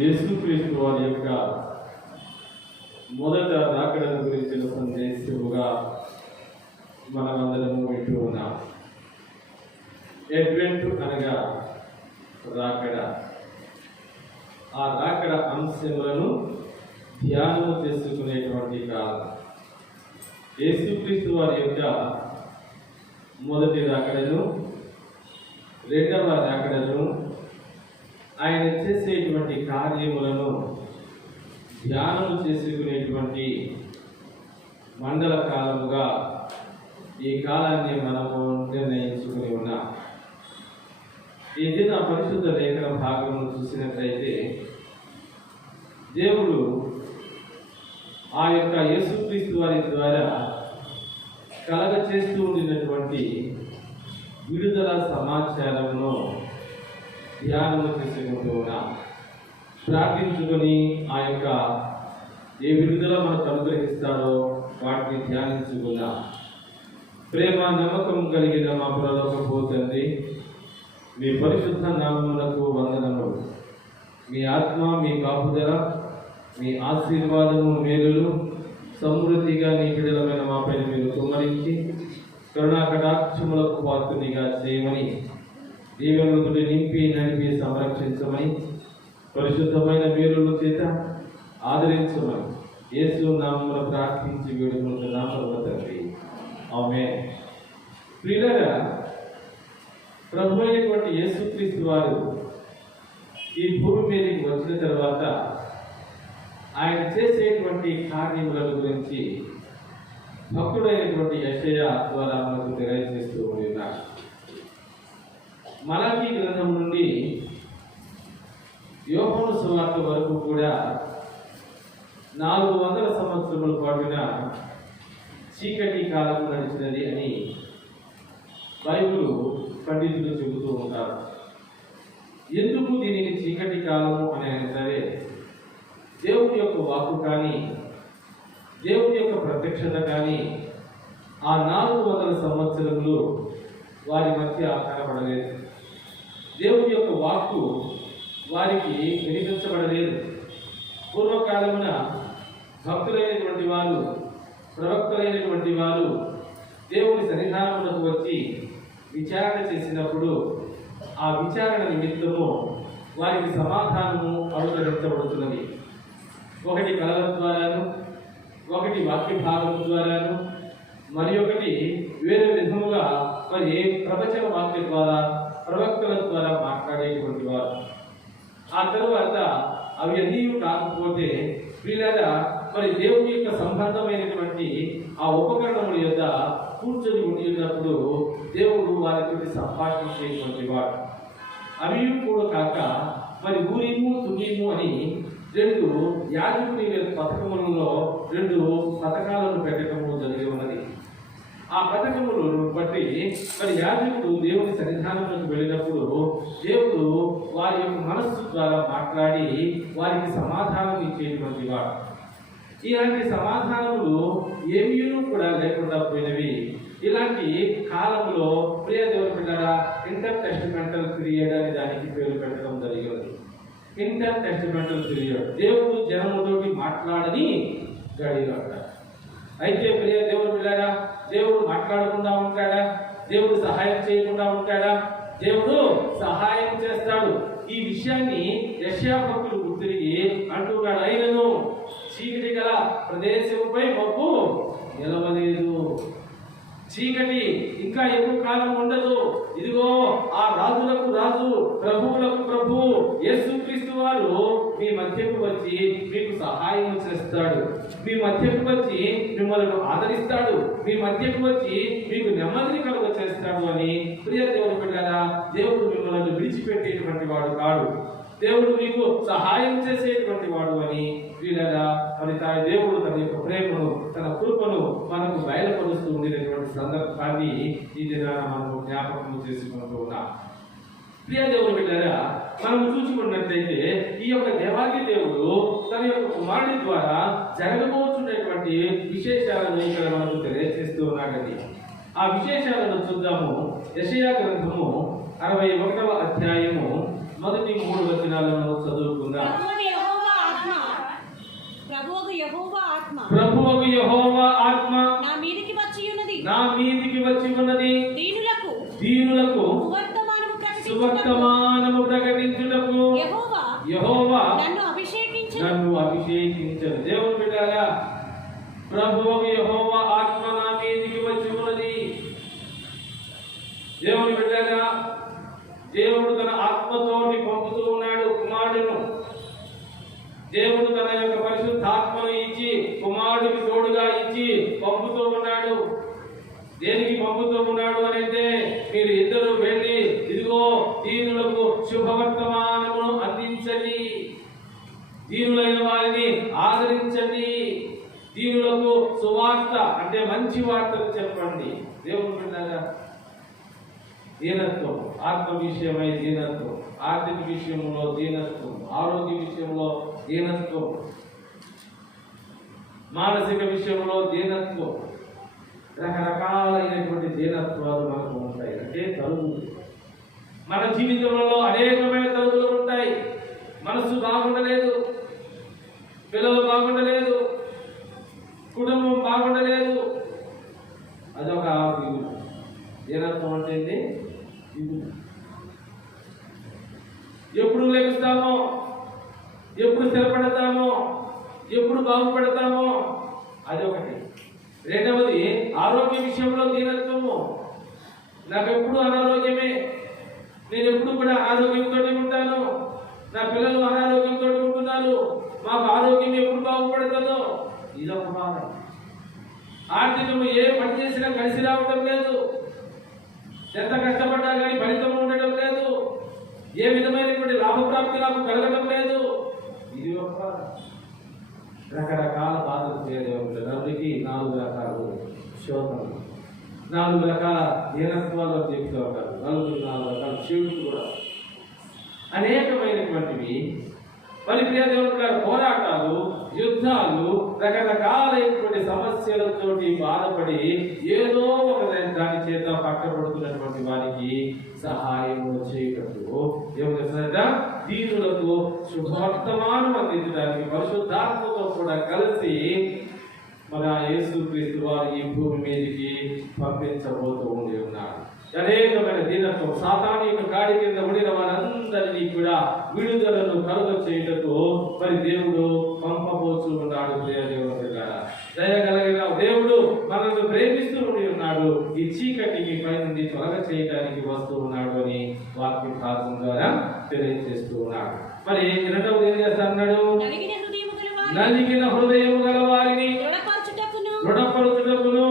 యేసుక్రీస్తు వారి యొక్క మొదట రాకడను గురించిన సందేశముగా మనమందరము వింటూ ఉన్నాం. అడ్వెంట్ అనగా రాకడ. ఆ రాకడ అంశములను ధ్యానం చేసుకునేటువంటి కాలం. యేసుక్రీస్తు వారి యొక్క మొదటి రాకడను, రెండవ రాకడను, ఆయన చేసేటువంటి కార్యములను ధ్యానం చేసుకునేటువంటి మండల కాలముగా ఈ కాలాన్ని మనము నిర్ణయించుకుని ఉన్నాం. ఈ దిన పరిశుద్ధ లేఖన భాగమును చూసినట్లయితే దేవుడు ఆ యొక్క యేసుక్రీస్తు వారి ద్వారా కలగ చేస్తూ ఉండినటువంటి విడుదల సమాచారమును ధ్యానము చేసుకుంటూ ఉన్నాం. ప్రార్థించుకొని ఆ యొక్క ఏ విడుదల మనకు అనుగ్రహిస్తాడో వాటిని ధ్యానించుకుందాం. ప్రేమ నమ్మకం కలిగిన మా పరలోకపు తండ్రి, మీ పరిశుద్ధ నామమునకు వందనములు. మీ ఆత్మ, మీ కాపుదల, మీ ఆశీర్వాదము, మేలులు సమృద్ధిగా నీ బిడ్డలమైన మాపైన మీరు కుమ్మరించి కరుణా కటాక్షములకు పాత్రునిగా చేయమని, దీవెనలతో నింపి నడిపి సంరక్షించమని, పరిశుద్ధమైన మేలుల చేత ఆదరించమని యేసు నామమున ప్రార్థించి వేడుకుంటున్నాం పరమ తండ్రి. ఆమేన్. ప్రియులారా, ప్రభు అయినటువంటి యేసుక్రీస్తు వారు ఈ భూమి మీదకి వచ్చిన తర్వాత ఆయన చేసేటువంటి కార్యముల గురించి భక్తుడైనటువంటి యెషయా ద్వారా మనకు తెలియజేస్తూ ఉన్నారు. మలాకీ గ్రంథం నుండి యోహాను సువార్త వరకు కూడా 400 సంవత్సరముల పాటున చీకటి కాలం నడిచినది అని బైబిల్ పండితులు చెబుతూ ఉంటారు. ఎందుకు దీనిని చీకటి కాలము అని అయినా సరే, దేవుని యొక్క వాక్కు కానీ, దేవుని యొక్క ప్రత్యక్షత కానీ ఆ 400 సంవత్సరములు వారి మధ్య కనబడలేదు. దేవుని యొక్క వాక్కు వారికి వినిపించబడలేదు. పూర్వకాలమున భక్తులైనటువంటి వారు, ప్రవక్తలైనటువంటి వారు దేవుని సన్నిధానములకు వచ్చి విచారణ చేసినప్పుడు ఆ విచారణ నిమిత్తము వారికి సమాధానము అనుగ్రహించబడుతున్నది. ఒకటి కళల ద్వారాను, ఒకటి వాక్య భాగం ద్వారాను, మరి ఒకటి వేరే విధముగా మరి ప్రవచన వాక్య ద్వారా, ప్రవక్తల ద్వారా మాట్లాడేటువంటి వారు. ఆ తరువాత అవి అన్నీ కాకపోతే వీళ్ళ మరి దేవుని యొక్క సంబంధమైనటువంటి ఆ ఉపకరణముల యొక్క కూర్చొని ఉండినప్పుడు దేవుడు వారితో సంభాషించేటువంటి వాడు. అవి కూడా కాక మరి ఊరిము తుమ్మిము అని 2 యాజకుని పథకములలో 2 పథకాలను పెట్టడము జరిగి ఉన్నది. ఆ పథకములను బట్టి మరి యాజకుడు దేవుని సన్నిధానంలోకి వెళ్ళినప్పుడు దేవుడు వారి యొక్క మనస్సు ద్వారా మాట్లాడి వారికి సమాధానం ఇచ్చేటువంటి వాడు. ఇలాంటి సమాధానములు ఏమీ కూడా లేకుండా పోయినవి. ఇలాంటి కాలంలో ప్రియ దేవుని బిడ్డలారా, ఇంటర్ టెస్టిమెంటల్ పీరియడ్ అని దానికి పేరు పెట్టడం జరిగినది. ఇంటర్ టెస్టిమెంటల్ పీరియడ్, దేవుడు జనముతోటి మాట్లాడని గడియాడ. అయితే ప్రియ దేవుని బిడ్డలారా, దేవుడు మాట్లాడకుండా ఉంటాడా? దేవుడు సహాయం చేయకుండా ఉంటాడా? దేవుడు సహాయం చేస్తాడు. ఈ విషయాన్ని యెషయా భక్తుడు గుర్తిరిగి అంటున్నాడు, అయినను చీకటి గల ప్రదేశంపై మబ్బు నిలవలేదు. చీకటి ఇంకా ఎక్కువ కాలం ఉండదు. ఇదిగో ఆ రాజులకు రాజు, ప్రభువులకు ప్రభు యేసుక్రీస్తు వారు మీ మధ్యకు వచ్చి మీకు సహాయం చేస్తాడు. మీ మధ్యకు వచ్చి మిమ్మల్ని ఆదరిస్తాడు. మీ మధ్యకు వచ్చి మీకు నెమ్మదిని కలుగ చేస్తాడు అని ప్రియ దేవుని బిడ్డలారా, దేవుడు మిమ్మల్ని విడిచిపెట్టేటువంటి వాడు కాడు. దేవుడు మీకు సహాయం చేసేటువంటి వాడు అని వీళ్ళగా మరి దేవుడు తన యొక్క ప్రేమను, తన కృపను మనకు బయలుపరుస్తూ ఉండేటువంటి సందర్భాన్ని ఈ దినాన మనము జ్ఞాపకం చేసుకుంటూ ఉన్నాం. ప్రియ దేవుని బిడ్డలారా, మనం చూసుకున్నట్లయితే ఈ యొక్క దేవాది దేవుడు తన యొక్క కుమారుడి ద్వారా జరగబోతున్నటువంటి విశేషాలను ఇక్కడ మనకు తెలియజేస్తూ ఉన్నాడండి. ఆ విశేషాలను చూద్దాము. యెషయా గ్రంథము 61వ అధ్యాయము మొదటి 3 వచనాలను చదువుకుందాం. ప్రభువగు యెహోవా ఆత్మ నా మీదికి వచ్చి ఉన్నది దీనులకు సువర్తమానము ప్రకటించుటకు యెహోవా నన్ను అభిషేకించను. దేవుని బిడ్డలారా, ప్రభువగు యెహోవా ఆత్మ నా మీదికి వచ్చి ఉన్నది. దేవుని బిడ్డలారా, దేవుడు తన ఆత్మతోటి పంపుతూ ఉన్నాడు కుమారుడును. దేవుడు తన యొక్క పరిశుద్ధాత్మను ఇచ్చి కుమారుడికి తోడుగా ఇచ్చి పంపుతూ ఉన్నాడు. దేనికి పంపుతూ ఉన్నాడు అని అంటే, మీరు ఇద్దరు వెళ్ళి ఇదిగో దీనులకు శుభవర్తమానమును అందించండి, దీనులైన వారిని ఆదరించండి, దీనులకు సువార్త అంటే మంచి వార్తలు చెప్పండి. దేవుని బిడ్డలారా, దీనత్వం, ఆత్మ విషయమై దీనత్వం, ఆర్థిక విషయంలో దీనత్వం, ఆరోగ్య విషయంలో దీనత్వం, మానసిక విషయంలో దీనత్వం, రకరకాలైనటువంటి దీనత్వాలు మనకు ఉంటాయి. అంటే తరుగులు మన జీవితంలో అనేకమైన తరుగులు ఉంటాయి. మనసు బాగుండలేదు, పిల్లలు బాగుండలేదు, కుటుంబం బాగుండలేదు, అదొక దిగులు. దీనత్వం అంటే దిగులు. ఎప్పుడు లెగుస్తామో, ఎప్పుడు స్థిరపడతామో, ఎప్పుడు బాగుపడతామో అదొకటి. రెండవది ఆరోగ్య విషయంలో దీనత్వము. నాకు ఎప్పుడు అనారోగ్యమే, నేను ఎప్పుడు కూడా అనారోగ్యంతో ఉంటాను, నా పిల్లలు అనారోగ్యంతో ఉంటున్నారు, మాకు ఆరోగ్యం ఎప్పుడు బాగుపడుతుందో ఇదొక బాధ. ఆర్థికము ఏ పని చేసినా కలిసి రావటం లేదు, ఎంత కష్టపడ్డా కానీ ఫలితం ఉండటం లేదు, ఏ విధమైనటువంటి లాభప్రాప్తి నాకు కలగడం లేదు. ఇది ఒక బాధ. రకరకాల బాధలు చేయలేదు. నలుగురికి 4 రకాలు శోధనలు, 4 రకాల దీనత్వాలు చెప్తూ ఉంటారు. నలుగురు 4 రకాల శివుడు కూడా అనేకమైనటువంటివి. మరి ప్రియ దేవుని గారు, పోరాటాలు, యుద్ధాలు, రకరకాలైనటువంటి సమస్యలతోటి బాధపడి ఏదో ఒక దాని చేత పక్కబడుతున్నటువంటి వారికి సహాయం చేయటకు దీనులకు శుభవర్తమానం అందించడానికి పరిశుద్ధాత్మతో కూడా కలిసి మన యేసుక్రీస్తు వారు ఈ భూమి మీదకి పంపించబోతూ ఉండి ఉన్నారు. అనేకమైన దీనత్వం, సాతాను యొక్క కాడి కింద ఉండిన వారందరినీ కూడా విడుదలను కలుగ చేయుటకు మరి దేవుడు పంపబోతూ ఉన్నాడు. దయగలిగిన దేవుడు మనల్ని ప్రేమిస్తూ ఉండి ఉన్నాడు. ఈ చీకటికి పై నుండి త్వరగా చేయడానికి వస్తూ ఉన్నాడు అని వాక్య భాగం ద్వారా తెలియజేస్తూ ఉన్నాడు. మరి రెండవది ఏం చేస్తాడు? నలిగిన హృదయం గల వారిని దృఢపరచుటకును,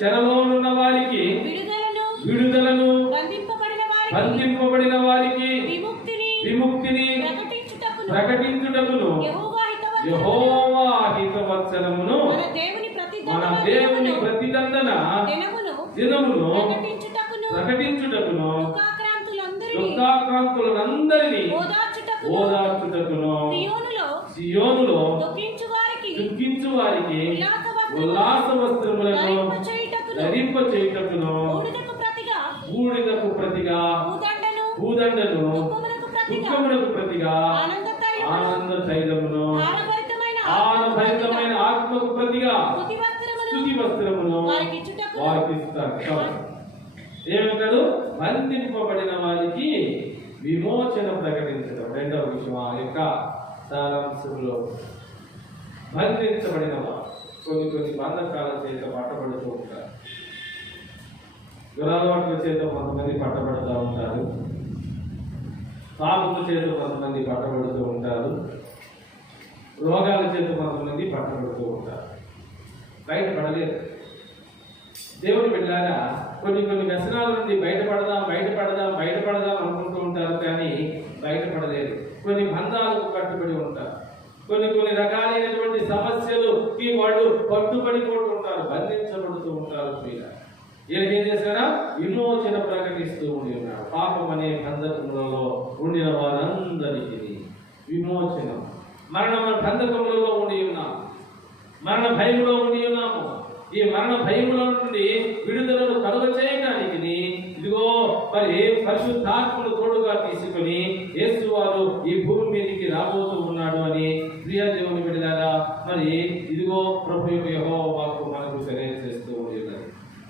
చెరలోనున్న వారికి విడుదలను, బంధింపబడిన వారికి విముక్తిని ప్రకటించుటకును, యెహోవా హితవచనమును మన దేవుని ప్రతిదండన దినమును ప్రకటించుటకును, దుఃఖాక్రాంతులందరినీ ఓదార్చుటకును, సియోనులో దుఃఖించు వారికి ఉల్లాస వస్త్రములను ధరింప చేయుటకును, బూడిదకు ప్రతిగా భూదండను, దుఃఖమునకు ప్రతిగా ఆనంద తైలమును, ఆనందభరితమైన ఆత్మకు ప్రతిగా స్తుతి వస్త్రమును వారికి ఇస్తారు. ఏమంటాడు? బంధింపబడిన వారికి విమోచన ప్రకటించడం. రెండవ విషయం ఆ యొక్క సారాంశంలో బంధించబడిన వారు కొన్ని బంధకాల చేత పట్టబడుతూ ఉంటారు. దురలవాట్ల చేత కొంతమంది పట్టబడుతూ ఉంటారు, పాపముల చేత కొంతమంది పట్టబడుతూ ఉంటారు, రోగాల చేత కొంతమంది పట్టబడుతూ ఉంటారు. బయటపడలేదు. దేవుని బిడ్డలారా, కొన్ని వ్యసనాల నుండి బయటపడదాం అనుకుంటూ ఉంటారు, కానీ బయటపడలేదు. కొన్ని బంధాలకు కట్టుబడి ఉంటారు, కొన్ని రకాలైనటువంటి సమస్యలుకి వాళ్ళు పట్టుబడిపోతూ ఉంటారు, బంధించబడుతూ ఉంటారు. ఏం చేశారా? విమోచన ప్రకటిస్తూ ఉండి ఉన్నాడు. పాపం అనే బంధకములలో ఉండిన వారందరికీ విమోచనం. మరణ బంధకములలో ఉండి ఉన్నాము, మరణ భయంలో ఉండి ఉన్నాము. ఈ మరణ భయముల నుండి విడుదలను కలుగ చేయడానికి ఇదిగో మరి పరిశుద్ధాత్మను తోడుగా తీసుకుని యేసు వారు ఈ భూమి మీదకి రాబోతూ ఉన్నాడు అని ప్రియ దేవుని బిడ్డలారా మరి ఇదిగో ప్రభు యొక్క యెహోవా వాక్కు మనకు తెలియజేస్తూ ఉన్నది.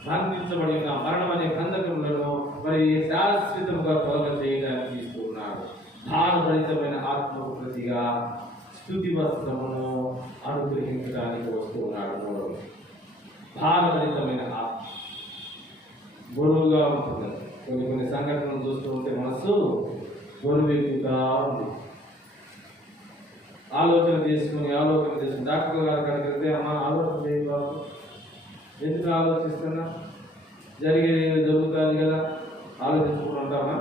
బంధించబడి ఉన్న మరణం అనే బంధకములను మరి శాశ్వతముగా తొలగ చేయడానికి ఇస్తున్నాడు. భారభరితమైన ఆత్మకు ప్రతిగా స్తుతి వస్త్రమును అనుగ్రహించడానికి వస్తున్నాడు. మూడవది, భారభరితమైన ఆత్మ బరువుగా ఉంటుంది. కొన్ని సంఘటనలు చూస్తూ ఉంటే మనసు బరువెక్కుగా ఉంది. ఆలోచన చేసుకుని డాక్టర్ గారు అక్కడికి వెళ్తే అమ్మ ఆలోచన చేయబాబు, ఎందుకు ఆలోచిస్తున్నా, జరిగేది జరుగుతుంది కదా, ఆలోచించుకుని ఉంటామా?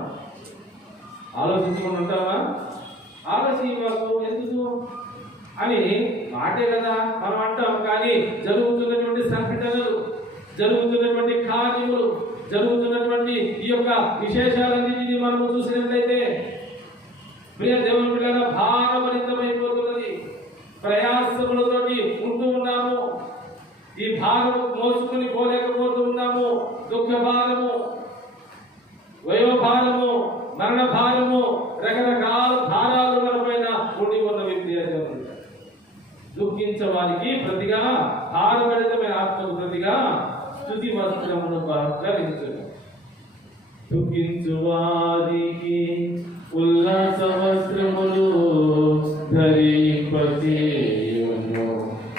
ఆలోచించబాబు ఎందుకు అని మాటే కదా మనం అంటాం. కానీ జరుగుతున్నటువంటి సంఘటనలు, జరుగుతున్నటువంటి కార్యములు, జరుగుతున్నటువంటి ఈ యొక్క విశేషాలన్నింటినీ మనము చూసినట్లయితే ప్రియ దేవుని బిడ్డలారా, భారభరితమైపోతున్నది. ప్రయాసములతోటి ఉంటూ ఉన్నాము. ఈ భారము మోసుకుని పోలేకపోతూ ఉన్నాము. దుఃఖ భారము, వయోభారము, మరణ భారము, రకరకాల భారాలు మనపైన ఉండి ఉన్నవి. దుఃఖించవారికి ప్రతిగా, భారభరితమైన ఆత్మకు ప్రతిగా స్తుతి వస్త్రమును ధరించును. దుఃఖించు వారికి ఉల్లాస వస్త్రములు ధరింపజేయును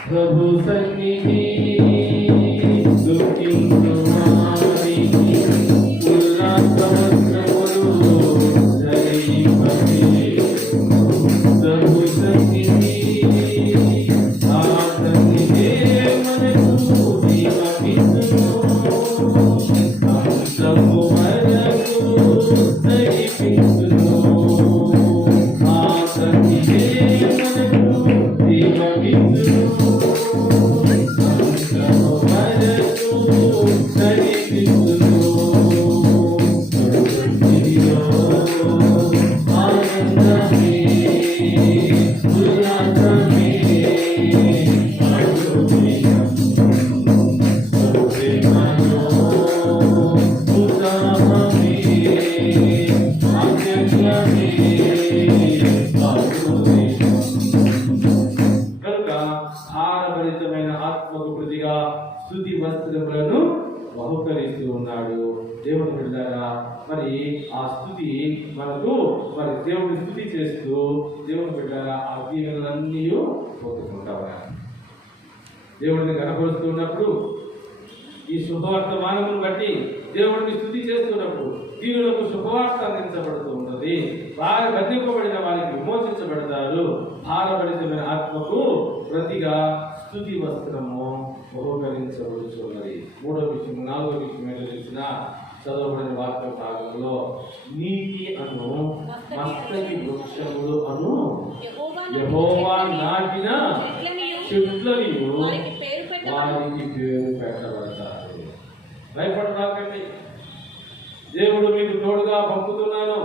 ప్రభు సన్నిధి. దుఃఖించు వారికి ఉల్లాస వస్త్రములు ధరింపజేయును ప్రభు సన్నిధి. స్తుతి వస్త్రములను బహుకరిస్తూ ఉన్నాడు. దేవుని బిడ్డలారా, మరి ఆ స్తుతి మనకు, మరి దేవుని స్తుతి చేస్తూ దేవుని బిడ్డలారా ఆ దీవెనలన్నీ పొందుకుంటా ఉన్నారు. దేవుడిని కనపరుస్తున్నప్పుడు, ఈ శుభవర్తమానమును బట్టి దేవుడిని స్తుతి చేస్తున్నప్పుడు దీనులకు శుభవార్త అందించబడుతూ ఉన్నది. వారు బంధింపబడిన వారికి విమోచించబడతారు. భారభరితమైన ఆత్మకు ప్రతిగా స్తుతి వస్త్రము బహుకరించబడుతున్నది. మూడో విషయం, నాలుగో విషయం ఏంటో తెలిసిన చదవబడిన వాక్య భాగంలో నీతి అను మస్తకి వృక్షములు అను యెహోవా నాటిన చెట్లనియు వారికి పేరు పెట్టబడతారు. భయపడకండి, దేవుడు మీకు తోడుగా పంపుతున్నాను.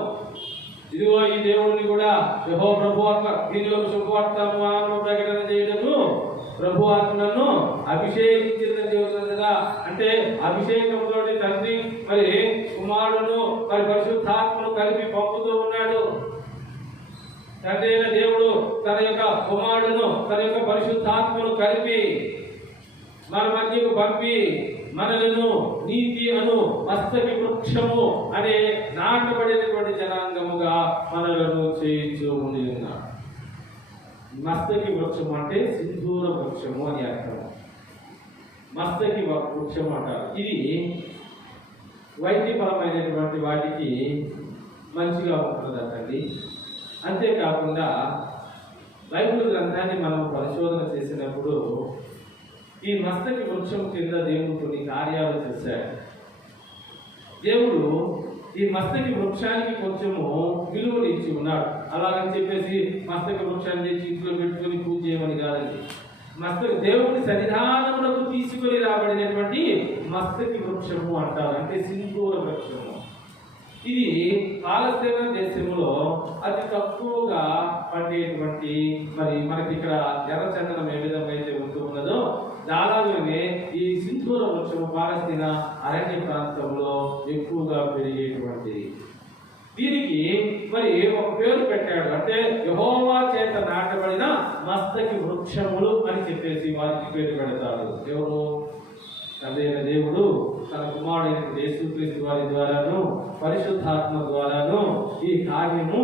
ఇదిగో ఈ దేవుడిని కూడా యెహోవా ప్రభువాత్మ దీనిలో శుభవార్తను ప్రకటన చేయడము ప్రభువాత్మను అభిషేకించిందని చెబుతుంది కదా. అంటే అభిషేకంతో తండ్రి మరి కుమారుడును మరి పరిశుద్ధాత్మను కలిపి పంపుతూ ఉన్నాడు. తండ్రి అయిన దేవుడు తన యొక్క కుమారుడును తన యొక్క పరిశుద్ధాత్మను కలిపి మన మధ్యకు పంపి మనలను నీతి అను మస్తకి వృక్షము అనే నాటబడినటువంటి జనాంగముగా మనలను చేయించు ఉండి ఉన్నాడు. మస్తకి వృక్షము అంటే సింధూర వృక్షము అని అర్థం. మస్తకి వృక్షం అంటారు. ఇది వైద్యపరమైనటువంటి వాటికి మంచిగా ఉంటుందండి. అంతేకాకుండా బైబిల్ గ్రంథాన్ని మనం పరిశోధన చేసినప్పుడు ఈ మస్తకి వృక్షం కింద దేవుడు కొన్ని కార్యాలు చేశాడు. దేవుడు ఈ మస్తకి వృక్షానికి కొంచెము విలువలు ఇచ్చి ఉన్నాడు. అలాగని చెప్పేసి మస్తకి వృక్షాన్ని తెచ్చి ఇంట్లో పెట్టుకుని పూజ చేయమని కాదండి. మస్తకి దేవుని సన్నిధానములకు తీసుకొని రాబడినటువంటి మస్తకి వృక్షము అంటారు. అంటే సింధూర వృక్షము. ఇది పాలస్తీనా దేశంలో అతి తక్కువగా పండేటువంటి, మరి మనకి ఇక్కడ ఎర్రచందనం ఏ విధంగా అయితే ఉంటూ ఉన్నదో దాదాపుగానే ఈ సింధూర వృక్షము పాలస్తీనా అరణ్య ప్రాంతంలో ఎక్కువగా పెరిగేటువంటిది. దీనికి మరి ఒక పేరు పెట్టాడు. అంటే యెహోవా చేత నాటబడిన మస్తకి వృక్షములు అని చెప్పేసి వారికి పేరు పెడతాడు. ఎవరు? తండ్రైన దేవుడు తన కుమారుడైన యేసుక్రీస్తు వారి ద్వారాను పరిశుద్ధాత్మ ద్వారాను ఈ కార్యము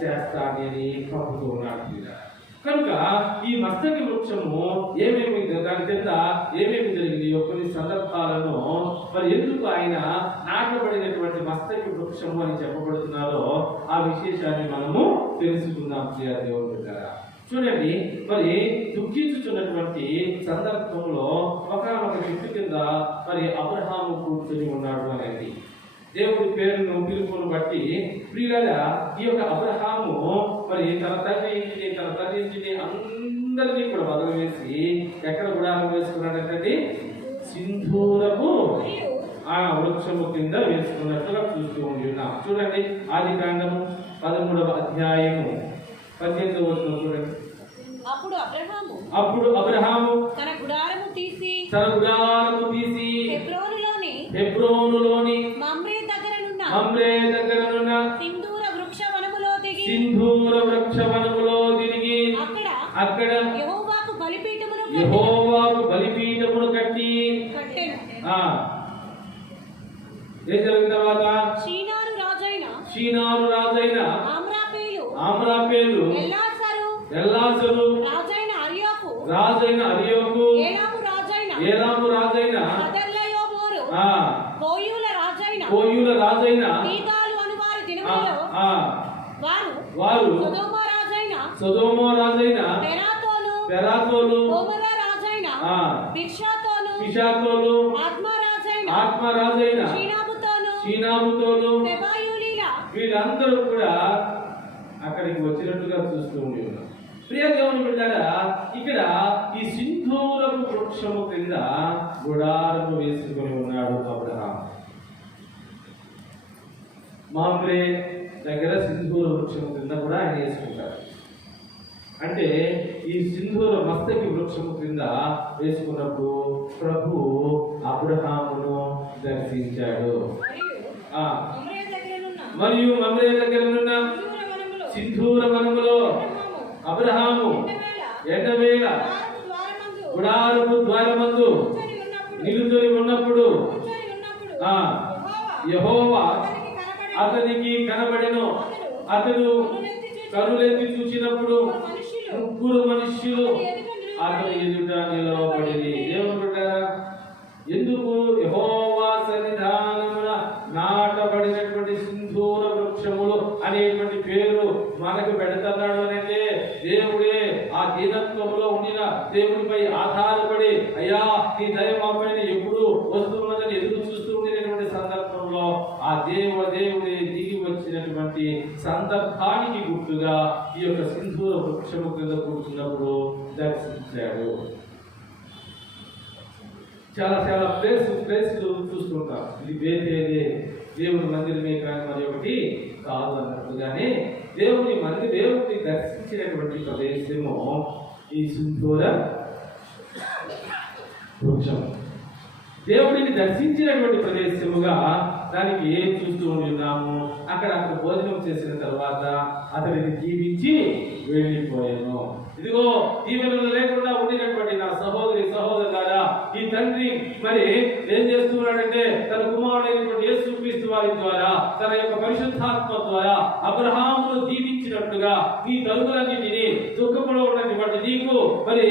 చేస్తానని పంపుతూ ఉన్నాడు. కనుక ఈ మస్తకి వృక్షము ఏమేమి దాని కింద ఏమేమి జరిగింది కొన్ని సందర్భాలను మరి ఎందుకు ఆయన నాటబడినటువంటి మస్తకి వృక్షము అని చెప్పబడుతున్నారో ఆ విశేషాన్ని మనము తెలుసుకుందాం. దేవుడు దగ్గర చూడండి, మరి దుఃఖించుతున్నటువంటి సందర్భంలో ఒకనొక చెట్టు కింద మరి అబ్రహాము కూర్చొని ఉన్నాడు అనేది దేవుడి పేరును పిలుపును బట్టి ప్రియులారా ఈ యొక్క అబ్రహాము మరి తన తల్లి ఇంటిని అందరినీ కూడా వదిలివేసి ఎక్కడ గుడారం వేసుకున్నాడంటే సింధూరపు ఆ వృక్షము కింద వేసుకున్నట్లుగా చూస్తూ ఉన్నాం. చూడండి, ఆదికాండము 13వ అధ్యాయము 18వ వచనం చూడండి. అప్పుడు అబ్రహాము తన గుడారము తీసి హెబ్రోనులోని మమ్రే దగ్గరనున్న సింధూర వృక్షవనములో దిగి అక్కడ యెహోవాకు బలిపీఠమును కట్టి ఏం జరిగిన తర్వాత షీనారు రాజైన ఆమ్రాపేలు ఎల్లాసరు రాజైన అరియోకు ఏలాము రాజైన కోయుల రాజైన వారు సొదొమ రాజైన పెరాతోలు పిషాతోలు ఆత్మ రాజైన షీనాబుతోలు వీళ్ళందరూ కూడా అక్కడికి వచ్చినట్టుగా చూస్తూ ఉన్నారు. ప్రియ దేవుని బిడ్డలారా, ఇక్కడ ఈ సింధూరపు వృక్షము కింద గుడారము వేసుకుని ఉన్నాడు అబ్రహాము. మామ్రే దగ్గర సింధూర వృక్షము కింద కూడా ఆయన వేసుకుంటారు. అంటే ఈ సింధూర మస్తకి వృక్షము కింద వేసుకున్నప్పుడు ప్రభు అబ్రహామును దర్శించాడు. మరియు మమ్రే దగ్గరనున్న సింధూర వనములో అబ్రహాము ఎండవేళ గుడారపు ద్వారమందు నిలుచుని ఉన్నప్పుడు యెహోవా అతనికి కనబడెను. అతడు కనులెత్తి చూసినప్పుడు ముగ్గురు మనుష్యులు అతని ఎదుట నిలవబడి. దేవుని బిడ్డలారా, ఎందుకు యెహోవా సన్నిధానమున నాటబడినటువంటి సింధూర వృక్షములు అనేటువంటి పేరు మనకు పెడుతున్నాడు అంటే దేవుడే ఆ దీనత్వంలో ఉండిన దేవుడిపై ఆధారపడి అయ్యా నీ దయ మా పైన ఎప్పుడు వస్తున్నదని ఎదురు చూస్తూ ఉండేటువంటి సందర్భంలో ఆ దేవుడే దిగి వచ్చినటువంటి సందర్భానికి గుర్తుగా ఈ యొక్క సింధూర వృక్షము కింద కూర్చున్నప్పుడు దర్శించాడు. చాలా ప్లేస్ చూస్తుంటాం. ఇది వేరే దేవుని మందిరమే కానీ మరి ఒకటి కాదు అన్నట్టుగానే దేవుని దర్శించినటువంటి ప్రదేశము ఈ సింధూర వృక్షం. దేవుడిని దర్శించినటువంటి ప్రదేశముగా దానికి ఏం చూస్తూ ఉన్నాము. అక్కడ భోజనం చేసిన తర్వాత అతడిని దీవించి వెళ్ళిపోయాను. ఇదిగో దీవెనలు లేకుండా ఉండినటువంటి నా సహోదరులారా, ఈ తండ్రి మరి ఏం చేస్తున్నాడంటే తన కుమారుడైనటువంటి యేసుక్రీస్తు వారి ద్వారా తన యొక్క పరిశుద్ధాత్మ ద్వారా అబ్రహామును దీవించినట్టుగా నీ తరుగులన్నిటిని దుఃఖంలో ఉన్నటువంటి నీకు మరి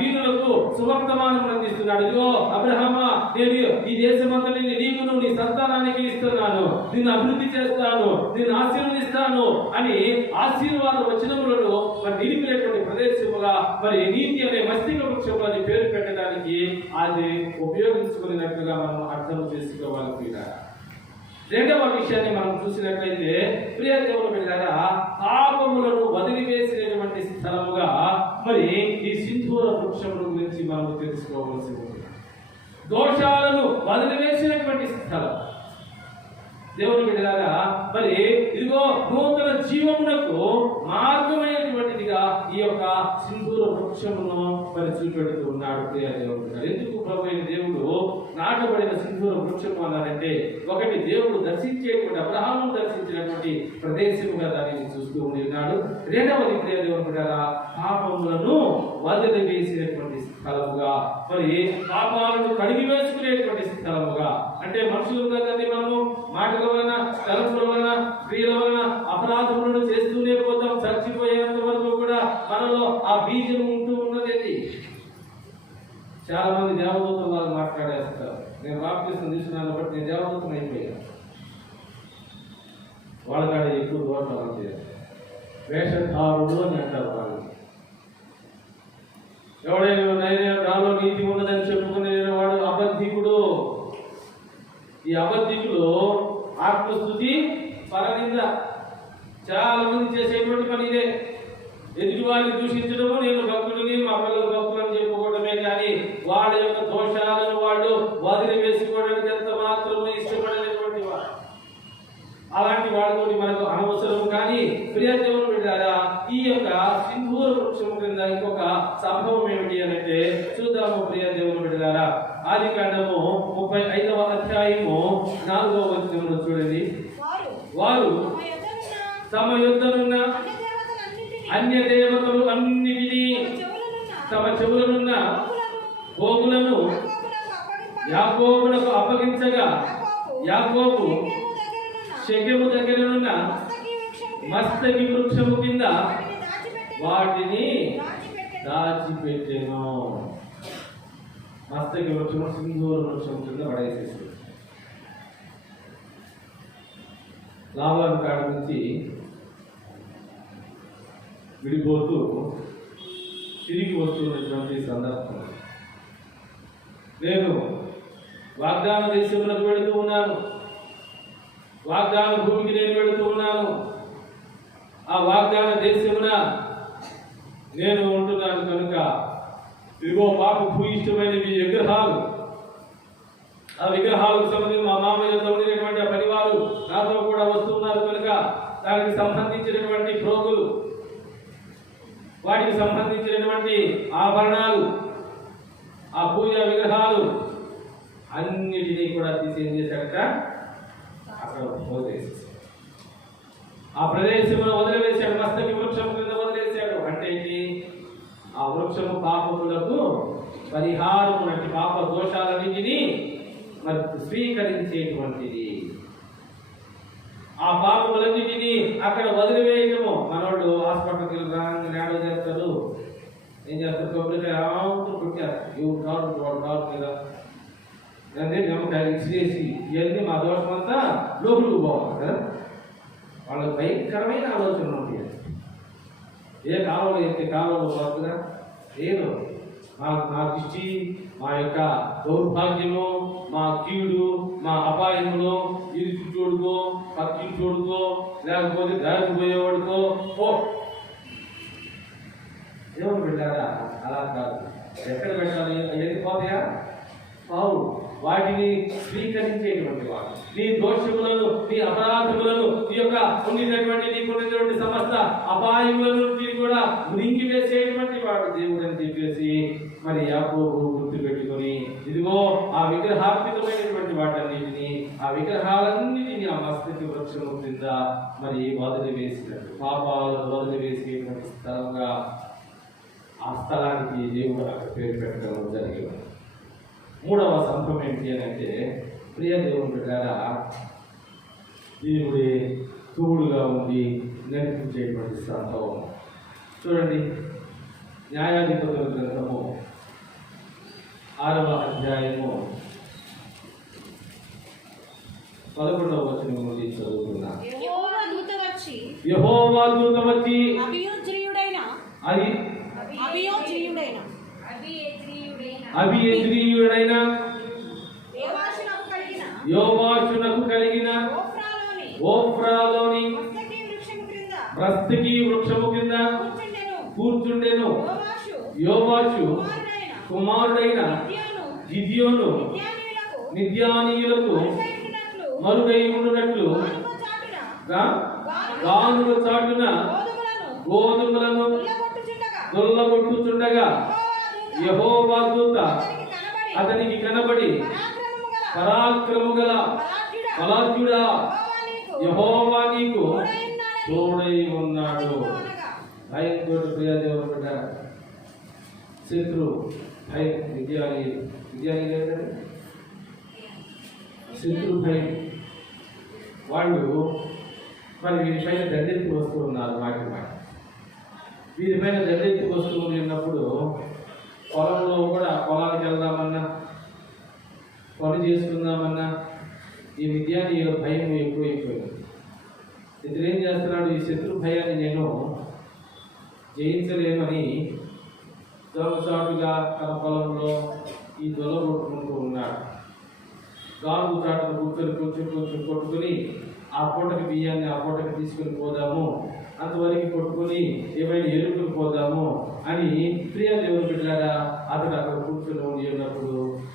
దీనులకు సువర్తమానం అందిస్తున్నాడు. ఇదిగో అబ్రహామా, నేను ఈ దేశమంతటిని నీకును నీ సంతానానికి ఇస్తున్నాను, నిన్ను అభివృద్ధి చేస్తాను, నిన్ను ఆశీర్వదిస్తాను అని ఆశీర్వాద వచనములను మరి నిలిపినటువంటి ప్రదేశముగా మరి నీతి అనే మస్తిక వృక్షము అని పేరు పెట్టడానికి అది ఉపయోగించుకున్నట్లుగా మనం అర్థం చేసుకోవాలి. రెండవ విషయాన్ని మనం చూసినట్లయితే ప్రియ దేవుని బిడ్డలారా, పాపములను వదిలివేసినటువంటి స్థలముగా మరి ఈ సింధూర వృక్షముల గురించి మనం తెలుసుకోవాల్సి ఉంది. దోషాలను వదిలివేసినటువంటి స్థలం. దేవుని బిడ్డలారా, మరి ఇదిగో నూతన జీవమునకు మార్గమైనటువంటిదిగా ఈ యొక్క సింధూర వృక్షం వృక్షమును మరి చూపెడుతూ ఉన్నాడు. ప్రియ దేవుడు ఎందుకు ప్రభు అయిన దేవుడు నాటబడిన సింధూర వృక్షము అన్నారంటే, ఒకటి దేవుడు దర్శించేటువంటి అబ్రహామును దర్శించినటువంటి ప్రదేశముగా దానిని చూస్తూ ఉన్నాడు. రెండవది ప్రియ దేవుడు పాపములను వదిలివేసినటువంటి స్థలముగా, మరి పాపాలను కడిగి వేసుకునేటువంటి స్థలముగా. అంటే మనుషులు కదండి, మనము మాటల వలన, తలంపుల వలన, క్రియల వలన అపరాధములను చేస్తూనే పోతాం. చచ్చిపోయేంత వరకు కూడా మనలో ఆ బీజం ఉంటూ ఉన్నది. చాలా మంది దేవదూతలు వాళ్ళు మాట్లాడేస్తారు. నేను బాప్తిసం తీసుకున్నాను కాబట్టి నేను దేవదూతం అయిపోయాను. వాళ్ళకాడ ఎక్కువ దూరం అంతే, వేషధారుడు అని అంటారు వాళ్ళు. ఎవడైనా నాలో నీతి ఉన్నదని చెప్పుకునే వాడు అబద్ధికుడు. ఈ అబద్ధికులు ఆత్మస్థుతి, పరనింద. చాలా మంది చేసేటువంటి పని ఇదే. ఎదుటి వారిని దూషించడము, నేను భక్తుడిని, మా పిల్లలు భక్తులు అని చెప్పుకోవడమే కానీ వాళ్ళ యొక్క దోషాలను వాళ్ళు వదిలి వేసుకోవడానికి ఎంత మాత్రమూ ఇష్టపడేటువంటి వాడు. అలాంటి వాళ్ళతోటి మనకు అనవసరం. కానీ ప్రియ దేవుని బిడ్డలారా, ఈ యొక్క సింధూర వృక్షం కింద ఇంకొక సంభవం ఏమిటి అని అంటే చూద్దాము. ప్రియ దేవుని బిడ్డలారా, ఆదికాండము 35వ అధ్యాయము 4వ వచనంలో చూడండి. వారు తమ యొద్దనున్న అన్య దేవతలు అన్నిటినీ తమ చెవులనున్న గోగులను యాకోబునకు అప్పగించగా, యాకోబు షెకెము దగ్గరనున్న మస్తకి వృక్షము కింద వాటిని దాచిపెట్టెను. మస్తకి వృక్షము సింధూర వృక్షం కింద పడేసేసి లాబాను కాడ నుంచి విడిపోతూ తిరిగి వస్తున్నటువంటి సందర్భం. నేను వాగ్దాన దేశములకు వెళుతూ ఉన్నాను, వాగ్దాన భూమికి నేను వెళుతూ ఉన్నాను. ఆ వాగ్దాన దేశమున నేను ఉంటున్నాను కనుక ఇదిగో మాకు భూయిష్టమైనవి విగ్రహాలు. ఆ విగ్రహాలకు సంబంధించి మా మామయ్యతో ఉండినటువంటి ఆ పనివారు నాతో కూడా వస్తున్నారు కనుక దానికి సంబంధించినటువంటి ప్రోగులు, వాటికి సంబంధించినటువంటి ఆభరణాలు, ఆ పూజా విగ్రహాలు అన్నిటినీ కూడా తీసి ఏం చేశాడట, అక్కడ వదిలేసేసాడు. ఆ ప్రదేశంలో వదిలివేశాడు. మస్తకి వృక్షం కింద వదిలేశాడు. అంటే ఆ వృక్షము పాపములకు పరిహారం, వంటి పాప దోషాలన్నింటినీ మరి స్వీకరించేటువంటిది. ఆ పాపములన్నింటినీ అక్కడ వదిలివేయటము. మనోళ్ళు హాస్పిటల్కి నేడో చేస్తారు, ఏం చేస్తారు, కొబ్బరికాయ కొట్టారు, ఇవి కాదు వాడు కాదు కదా, అదే నమ్మకాయ ఇచ్చేసి ఇవన్నీ మా దోషం అంతా లోపలికి పోవాలి కదా. వాళ్ళకి భయంకరమైన ఆలోచన ఉంటాయి. ఏ కాలంలో అయితే కాలంలో పోతుందా, ఏదో మా దృష్టి, మా యొక్క దౌర్భాగ్యము, మా కీడు, మా అపాయములు, ఇది చుట్టూడుకో, పక్కి చూడుకో, లేకపోతే దారికి పోయేవాడుకో పో. ఏమని పెట్టారా? అలా కాదు. ఎక్కడ పెట్టాలి? ఏది పోతాయా? పావు. వాటిని స్వీకరించేటువంటి వాడు. నీ దోషములను, నీ అపరాధములను, నీ యొక్క ఉండినటువంటి నీకున్నటువంటి సమస్త అపాయములను కూడా మునింగి వేసేటువంటి వాడు దేవుడు అని చెప్పేసి మరి యాకోబు గుర్తు పెట్టుకొని, ఇదిగో ఆ విగ్రహార్పితమైనటువంటి వాటన్నిటిని, ఆ విగ్రహాలన్నిటిని ఆ మస్తకి వృక్షము కింద మరి వదిలివేసినట్టు, పాపాలను వదిలివేసేటువంటి స్థలంగా ఆ స్థలానికి దేవుడు అక్కడ పేరు పెట్టడం జరిగింది. మూడవ సంభవం ఏంటి అని అంటే, ప్రియ దేవుని బిడ్డలారా, దేవుడే తోడుగా ఉండి నడిపించేటువంటి సంభవం. చూడండి, న్యాయాధిపతుల గ్రంథము 6వ అధ్యాయము 11వ వచనం నుండి చదువుతున్నా. యెహోవా దూత వచ్చి అభియేజ్రీయుడైన యోవాషునకు కలిగిన ఓఫ్రాలోని మస్తకి వృక్షము కింద కూర్చుండెను. యోవాషు కుమారుడైన గిద్యోను మిద్యానీయులకు మరుగై ఉండునట్లు గానుగ చాటున గోధుమలను దొల్లగొట్టుచుండగా యెహోవా దూత అతనికి కనబడి పరాక్రము గల బలాఢ్యుడా యెహోవా నీకు తోడై ఉన్నాడు. భయంతో ప్రియ దేవుని బిడ్డ శత్రు భయం విద్యాని శత్రు భయం వాళ్ళు మరి వీరిపైన దండెత్తి వస్తూ ఉన్నారు. వీరిపైన దండెత్తి వస్తూ ఉన్నప్పుడు పొలంలో కూడా పొలానికి వెళ్దామన్నా పని చేసుకుందామన్నా ఈ విద్యాని భయం ఎక్కువైపోయింది. ఇతను ఏం చేస్తున్నాడు, ఈ శత్రు భయాన్ని నేను జయించలేమని దొంగసాటుగా తన పొలంలో ఈ దొల కొట్టుకుంటూ ఉన్నాడు. గాను చాటును కూర్చొని కొంచెం కొట్టుకొని ఆ పూటకి బియ్యాన్ని ఆ పూటకి తీసుకుని పోదాము, అంతవరకు కొట్టుకొని ఏమైనా ఎరుకుని పోదాము అని ప్రియ దేవుని బిడ్డలారా అతడు అక్కడ కూర్చొని ఉన్నప్పుడు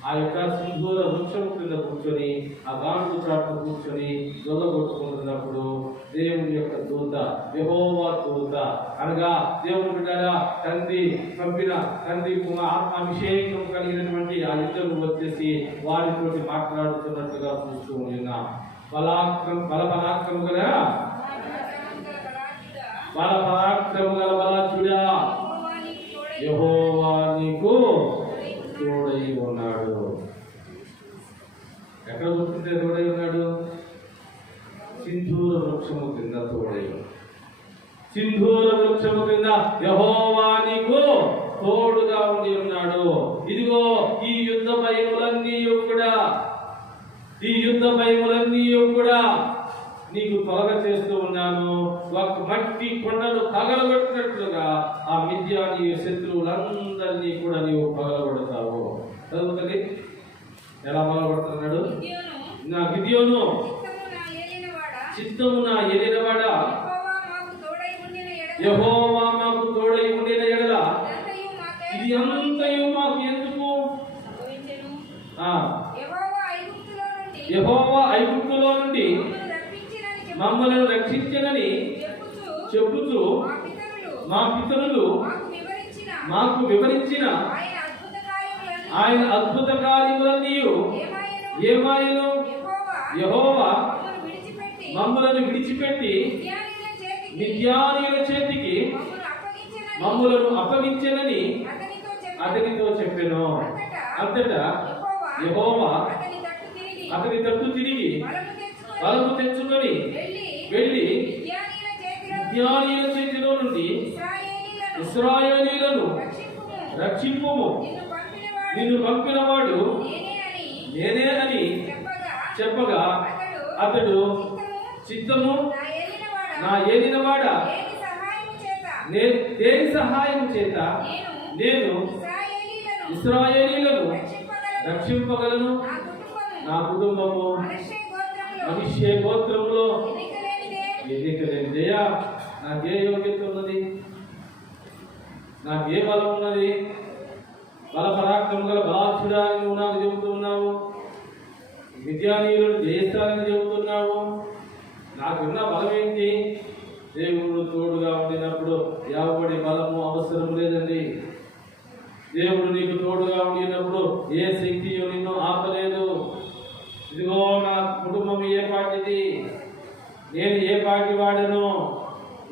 ఆ యొక్క సింధూర వృక్షం కింద కూర్చొని ఆ గాను చాటును కూర్చొని దొల కొట్టుకుంటున్నప్పుడు దేవుని యొక్క దూత యెహోవా దూత అనగా దేవుని బిడ్డలారా తండ్రి పంపిన తండ్రి ఆత్మాభిషేకం కలిగినటువంటి ఆ ఇద్దరు వచ్చేసి వారితోటి మాట్లాడుతున్నట్టుగా చూస్తూ ఉన్నాం. బలపరాక్రము గల బలాఢ్యుడా యెహోవా నీకు తోడై ఉన్నాడు. ఎక్కడ కూర్చుంటే తోడై ఉన్నాడు? సింధూర వృక్షము కింద తోడై. సింధూర వృక్షము కింద యెహోవా నీకు తోడుగా ఉండి ఉన్నాడు. ఇదిగో ఈ యుద్ధ భయములన్నీ కూడా నీకు తొలగ చేస్తూ ఉన్నాను. ఒక మట్టి కొండలు పగలగొట్టినట్లుగా ఆ మిద్యానీయ శత్రువులందరినీ కూడా నీవు పగలగొడతావు. చదువుతుంది ఎలా పగలగొడుతున్నాడు? నా గిద్యోను చిత్తము నా ఏలినవాడ యెహోవా మాకు తోడై ఉండిన ఎడల ఇది అంతయు మాకు ఎందుకు? యెహోవా ఐగుప్తులో నుండి మమ్మల్ని రక్షించనని చెప్పుచు మా పితరులు మాకు వివరించిన ఆయన అద్భుత కార్యములన్నీ ఏమాయను? యెహోవా మమ్మలను విడిచిపెట్టి మిద్యానీయుల చేతికి మమ్మలను అప్పగించనని అతనితో చెప్పెను. అంతటా యెహోవా అతని తట్టు తిరిగి బలము తెచ్చుకొని వెళ్ళి మిద్యానీయుల చేతిలో నుండి ఇశ్రాయేలీయులను రక్షింపుము, నిన్ను పంపినవాడు నేనే అని చెప్పగా అతడు చిత్తము నా ఏలినవాడ దేని సహాయం చేత నేను ఇశ్రాయేలీయులను రక్షింపగలను? నా కుటుంబము మనిషే గోత్రములో ఎన్నికలేనిదయ్యా. నాకే యోగ్యత ఉన్నది? నాకే బలం ఉన్నది? బల పరాక్రమం గల బలాఢ్యుడా నువ్వు నాకు చెబుతూ ఉన్నావు. మిద్యానీయులను జయిస్తానని చెబుతున్నావు. నాకున్న బలం ఏంటి? దేవుడు తోడుగా ఉండినప్పుడు ఎవడి బలము అవసరం లేదండి. దేవుడు నీకు తోడుగా ఉండినప్పుడు ఏ శక్తియో నిన్ను ఆపలేదు. ఇదిగో నా కుటుంబం ఏ పాటిది, నేను ఏ పాటి వాడను,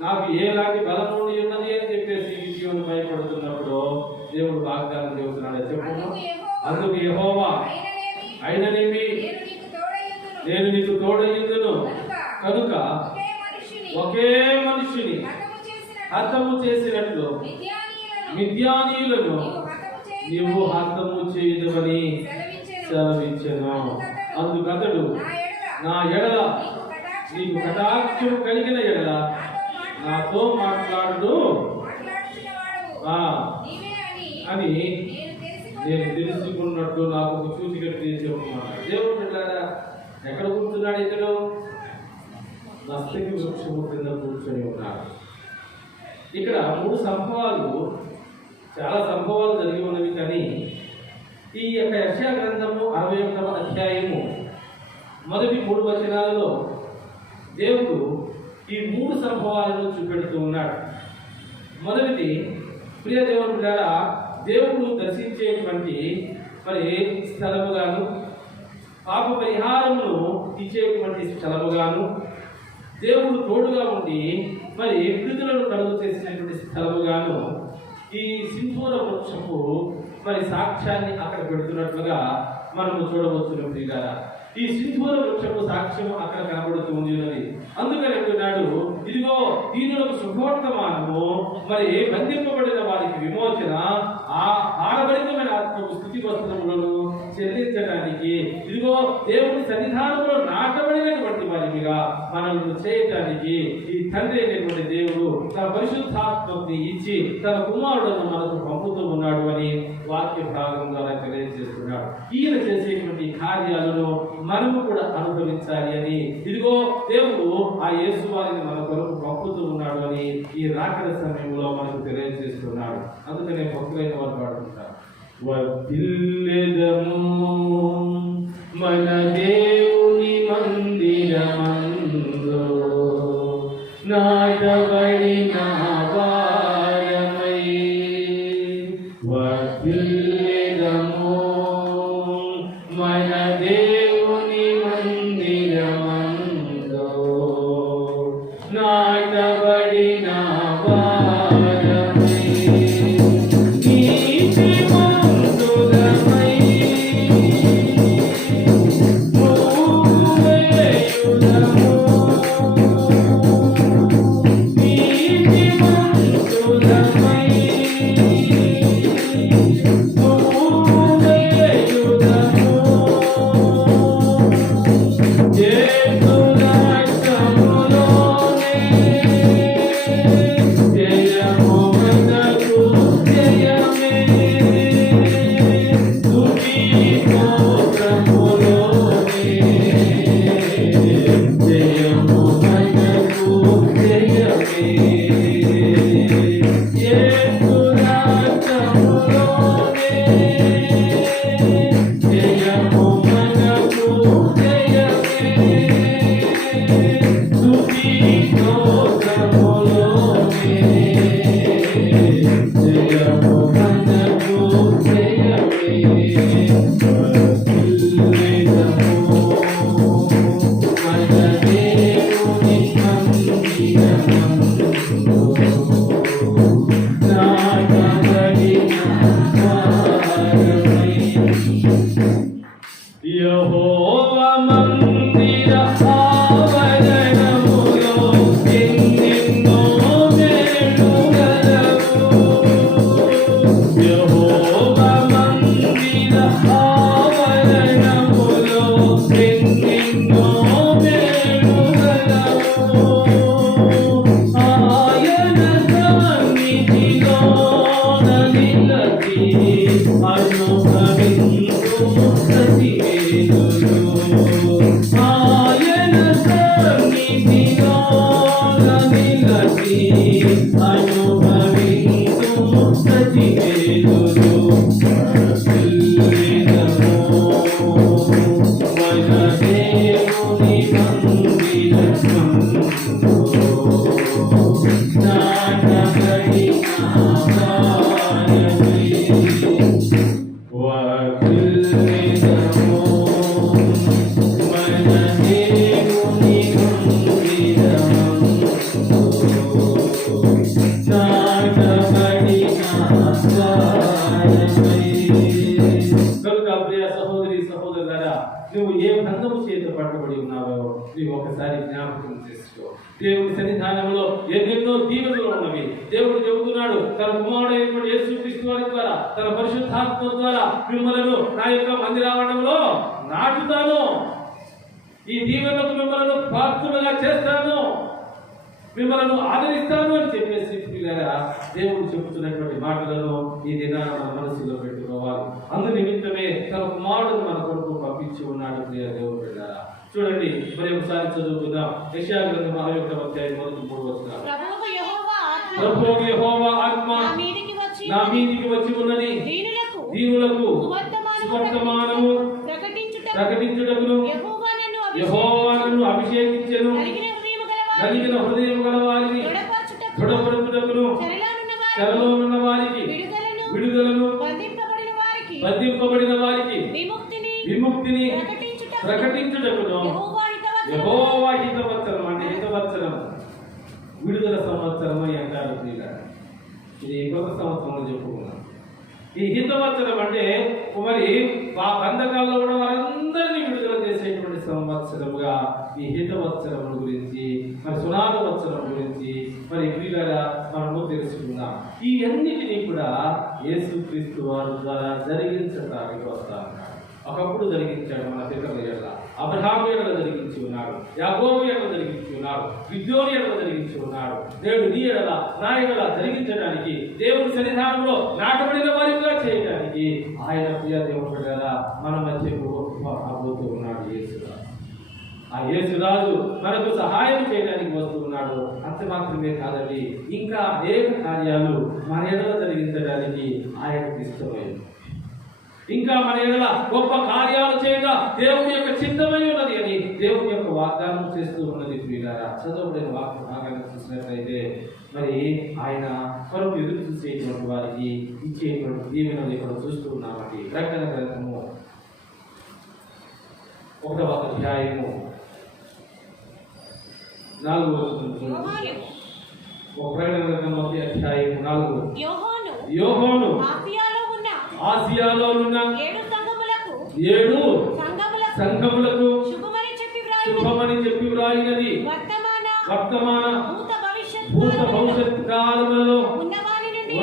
నాకు ఏలాంటి బలం ఉండి ఉన్నది అని చెప్పేసి గిద్యోను భయపడుతున్నప్పుడు దేవుడు వాగ్దానం చెబుతున్నాడు. చెప్పు, అందుకు యెహోవా అయిననేమి నేను నీకు తోడయ్యుందును కనుక ఒకే మనుషుని హతము చేసినట్లు మిద్యానీయులను నీవు హతము చేయదమని సెలవిచ్చెను. అందుకతడు నా ఎడల నీకు కటాక్షం కలిగిన ఎడల నాతో మాట్లాడు అని నేను తెలుసుకున్నట్టు నాకు ఒక సూచిక చెప్పుకున్నాను. దేవుడు బిడ్డలారా ఎక్కడ కూర్చున్నాడు? ఇతడు మస్తకి వృక్షము కింద కూర్చొని ఉన్నాడు. ఇక్కడ చాలా సంభవాలు జరిగి ఉన్నవి. కానీ ఈ యొక్క యెషయా గ్రంథము 61వ అధ్యాయము మొదటి 3 వచనాలలో దేవుడు ఈ 3 సంభవాలను చూపెడుతూ ఉన్నాడు. మొదటిది ప్రియ దేవుని ద్వారా దేవుడు దర్శించేటువంటి మరి స్థలముగాను, పాప పరిహారమును ఇచ్చేటువంటి స్థలముగాను, దేవుడు తోడుగా ఉండి మరి విడుదలను కలుగు చేసినటువంటి స్థలముగాను ఈ సింధూర వృక్షపు మరి సాక్ష్యాన్ని అక్కడ పెడుతున్నట్లుగా మనము చూడవచ్చు. ప్రియులారా, ఈ సింధూర వృక్షపు సాక్ష్యం అక్కడ కనబడుతూ ఉన్నది. అందుకని అంటున్నాడు, ఇదిగో దీనులకు శుభవర్తమానము, మరి బంధింపబడిన వారికి విమోచన, ఆ ఆడబడితమైన ఆత్మకు స్థుతి వస్త్రములను చెల్లించడానికి, ఇదిగో దేవుని సన్నిధానంలో నాటబడినటువంటి వారిగా మనల్ని చేయటానికి ఈ తండ్రి అయినటువంటి దేవుడు తన పరిశుద్ధాత్మని ఇచ్చి తన కుమారుడును మనకు పంపుతూ ఉన్నాడు అని వాక్య భాగం ద్వారా తెలియజేస్తున్నాడు. ఈయన చేసేటువంటి కార్యాలను మనము కూడా అనుభవించాలి అని, ఇదిగో దేవుడు ఆ యేసు వారిని మన కొరకు పంపుతూ ఉన్నాడు అని ఈ రాకడ సమయంలో మనకు తెలియజేస్తున్నాడు. అందుకనే భక్తులైన వారు పాడుతుంటారు, వర్ధిల్లెదము మన దేవుని మందిరమందు నాటబడిన వారమై, వర్ధిల్లెదము మన దేవుని మందిరమందు నాటబడిన వారమై, నీతిమంతులమై మూవేయుదము, నీతిమంతులమై మూవేయుదము, యేసు రాజ్యములోనే జయము మనకు జయమే, స్తుతి స్తోత్రములోనే జయము మనకు జయమే, యేసు రాజ్యములోనే జయము మనకు జయమే, స్తుతి స్తోత్రములోనే జయము మనకు జయమే, వర్ధిల్లెదము మన దేవుని మందిరమందు నాటబడిన వారమై, యెహోవా మందిర ఆవరణములో ఎన్నెన్నో మేలు గలవు, యెహోవా మందిర ఆవరణములో ఎన్నెన్నో మేలు గలవు, ఆయన సన్నిధిలోన నిలచి అనుభవించు ప్రతి మేలును, ఆయన సన్నిధిలోన నిలచి అనుభవించు ప్రతి మేలును, వర్ధిల్లెదము మన దేవుని మందిరమందు నాటబడిన వారమై, వర్ధిల్లెదము మన దేవుని మందిరమందు నాటబడిన వారమై. కనుక ప్రియ సహోదరి సహోదరులారా, నువ్వు ఏ బంధము చేత పట్టబడి ఉన్నావో నీవు ఒకసారి జ్ఞాపకం చేసుకో. దేవుని సన్నిధానంలో ఎన్నెన్నో దీవెనలు ఉన్నవి. దేవుడు చెబుతున్నాడు, తన కుమారుడైనటువంటి యేసుక్రీస్తు వారి ద్వారా, తన పరిశుద్ధాత్మ ద్వారా మిమ్మలను నా యొక్క మందిరావరణంలో నాటుతాను, ఈ దీవెనలకు మిమ్మల్ని పాత్రులుగా చేస్తాను, మిమ్మల్ని ఆదరిస్తాను అని చెప్పేసి పిల్లరా దేవుడు చెబుతున్నటువంటి మాటలను ఈ దినాన మన మనసులో పెట్టుకోవాలి. అందు నిమిత్తమే తన కుమారుడు మన కొరకు పంపించి ఉన్నాడు. ప్రియ దేవుడు పిల్లరా, చూడండి మరి ఒకసారి చదువుకుందాం. యెషయా గ్రంథం 61వ అధ్యాయం 3వ వచనం. ప్రభువు యెహోవా ఆత్మ నా మీదికి వచ్చి ఉన్నది, దీనులకు సువర్తమానము ప్రకటించుటకును యెహోవా నన్ను అభిషేకించెను, నలిగిన హృదయం గల వారిని దృఢపరచుటకును, చెరలో ఉన్న వారికి విడుదలను బంధింపబడిన వారికి విముక్తిని ప్రకటించుటకును యెహోవా హితవత్సరం అంటే హితవత్సరం విడుదల సంవత్సరం అని అంటారు. ఇది కొత్త సంవత్సరంలో చెప్పుకున్నాం. ఈ హితవత్సరం అంటే మరి బంధకాల్లో ఉన్న వారందరినీ విడుదల చేసేటువంటి సంవత్సరముగా ఈ హితవత్సరం గురించి మరి సునాద వత్సరం గురించి మరి వీళ్ళగా మనము తెలుసుకుందాం. ఈ అన్నిటినీ కూడా యేసుక్రీస్తు వారి ద్వారా జరిగించడానికి వస్తాను. ఒకప్పుడు జరిగించాడు మన పితరుల ఎడల, అబ్రహాము ఎడల జరిగించి ఉన్నాడు, యాకోబు ఎడల జరిగించి ఉన్నాడు, గిద్యోని ఎడల జరిగించి ఉన్నాడు. దేవుడు నీ ఎడల నా ఎడల జరిగించడానికి, దేవుడి సన్నిధానంలో నాటబడిన వారిగా చేయడానికి ఆయన ప్రియ దేవుడు ఎడల మన మధ్యకు రాబోతూ ఉన్నాడు యేసురాజు. ఆ యేసురాజు మనకు సహాయం చేయడానికి వస్తూ ఉన్నాడు. అంత మాత్రమే కాదండి, ఇంకా అనేక కార్యాలు మన ఎడల జరిగించడానికి ఆయనకు ఇష్టమైంది. ఇంకా మన ఎడల గొప్ప కార్యాలు చేయగా దేవుని యొక్క చిత్తమై ఉన్నది అని దేవుని యొక్క వాగ్దానం చేస్తూ ఉన్నది. ప్రియులారా, చదవబడిన వాక్య భాగాన్ని చూసినట్లయితే మరి ఆయన కొరకు ఎదురు చూసేటువంటి వారికి ఇచ్చేటువంటి దీవెనలు ఇక్కడ చూస్తూ ఉన్నామండి. ప్రకటన గ్రంథము 1వ అధ్యాయము 4వ వచనం. ప్రకటన గ్రంథము 1వ అధ్యాయము 4. యోహాను ఆసియాలో ఉన్న 7 సంఘములకు శుభమని చెప్పి వ్రాయినది వర్తమాన భూత భవిష్యత్ కాలములలో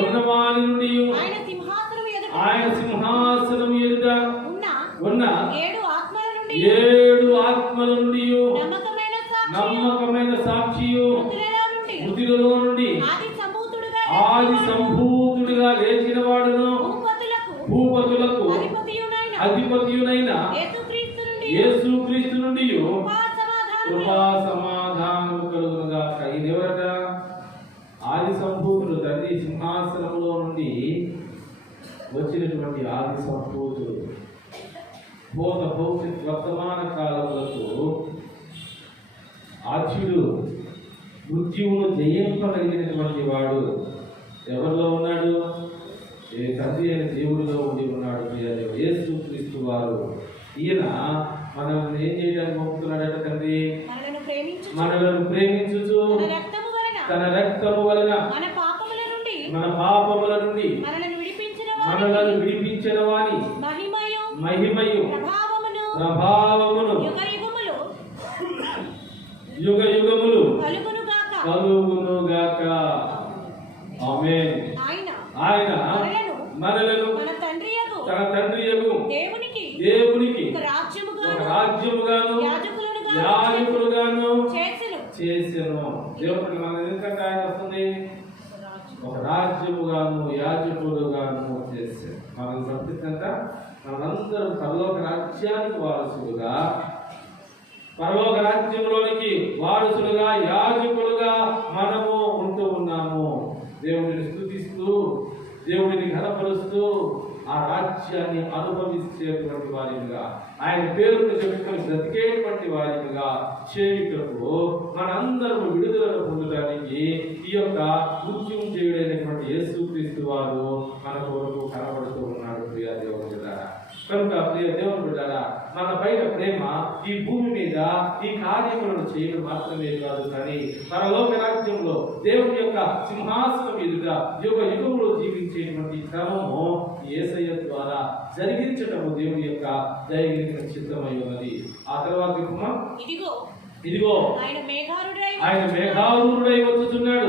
ఉన్నవాని నుండి ఆయన సింహాసనం ఎదుట ఉన్న 7 ఆత్మల నుండి నమ్మకమైన సాక్షియు మృతులలో నుండి ఆది సంభూతుడిగా లేచిన వాడును భూపతులకు అధిపతియునైన యేసుక్రీస్తు నుండి కృపా సమాధానం కలుగునుగాక. ఇది ఎవరట? ఆది సంభూతుడు, తండ్రి సింహాసనంలో నుండి వచ్చినటువంటి ఆది సంభూతుడు. భూత భవిష్యత్ వర్తమాన కాలములకు ఆద్యుడు, మృత్యువును జయింపగలిగినటువంటి వాడు ఎవరిలో ఉన్నాడు? తండ్రి అయిన దేవుడిలో ఉండి ఉన్నాడు. యేసుక్రీస్తు వారు. ఈయన మనల్ని ఏం చేయడానికి పంపుతున్నాడట? తండ్రి మనలను ప్రేమించుచు తన రక్తము వలన మన పాపముల నుండి మనలను విడిపించిన వాని మహిమయు ప్రభావమును యుగ యుగములు కలుగునుగాక. ఆమేన్. ఆయన మనలను తన తండ్రియగు దేవునికి ఒక రాజ్యముగాను యాజకులుగాను చేసెను. దేవుడికి మన ఎందుకంటే ఆయన వస్తుంది, ఒక రాజ్యముగాను యాజకులుగాను చేశాను. మనం ప్రతికంతా మనందరం పరలోక రాజ్యానికి వారసులుగా, పరలోక రాజ్యంలోనికి వారసులుగా, యాజకులుగా మనము ఉంటూ ఉన్నాము. దేవుడిని స్తుతిస్తూ, దేవుడిని ఘనపరుస్తూ ఆ రాజ్యాన్ని అనుభవించేటువంటి వారిగా, ఆయన పేరును చెప్పుకొని బ్రతికేటువంటి వారిగా చేయుటకు మనందరం విడుదలను పొందడానికి ఈ యొక్క మృత్యుంజయుడైనటువంటి యేసుక్రీస్తు వారు మన కొరకు కనబడుతూ ఉన్నాడు. ప్రియ దేవుని బిడ్డలారా, కనుక ప్రియ దేవుని బిడ్డలారా, మన పైన ప్రేమ ఈ భూమి మీద ఈ కార్యములను చేయడం మాత్రమే కాదు, కానీ పరలోక రాజ్యంలో దేవుని యొక్క సింహాసనం ఎదుట యుగ యుగములో జీవించేటువంటి క్రమము యేసయ్య ద్వారా జరిగించటము దేవుని యొక్క దయగలిగిన చిత్తమై ఉన్నది. ఆ తర్వాత ఇదిగో ఆయన మేఘారూఢుడై వచ్చుచున్నాడు.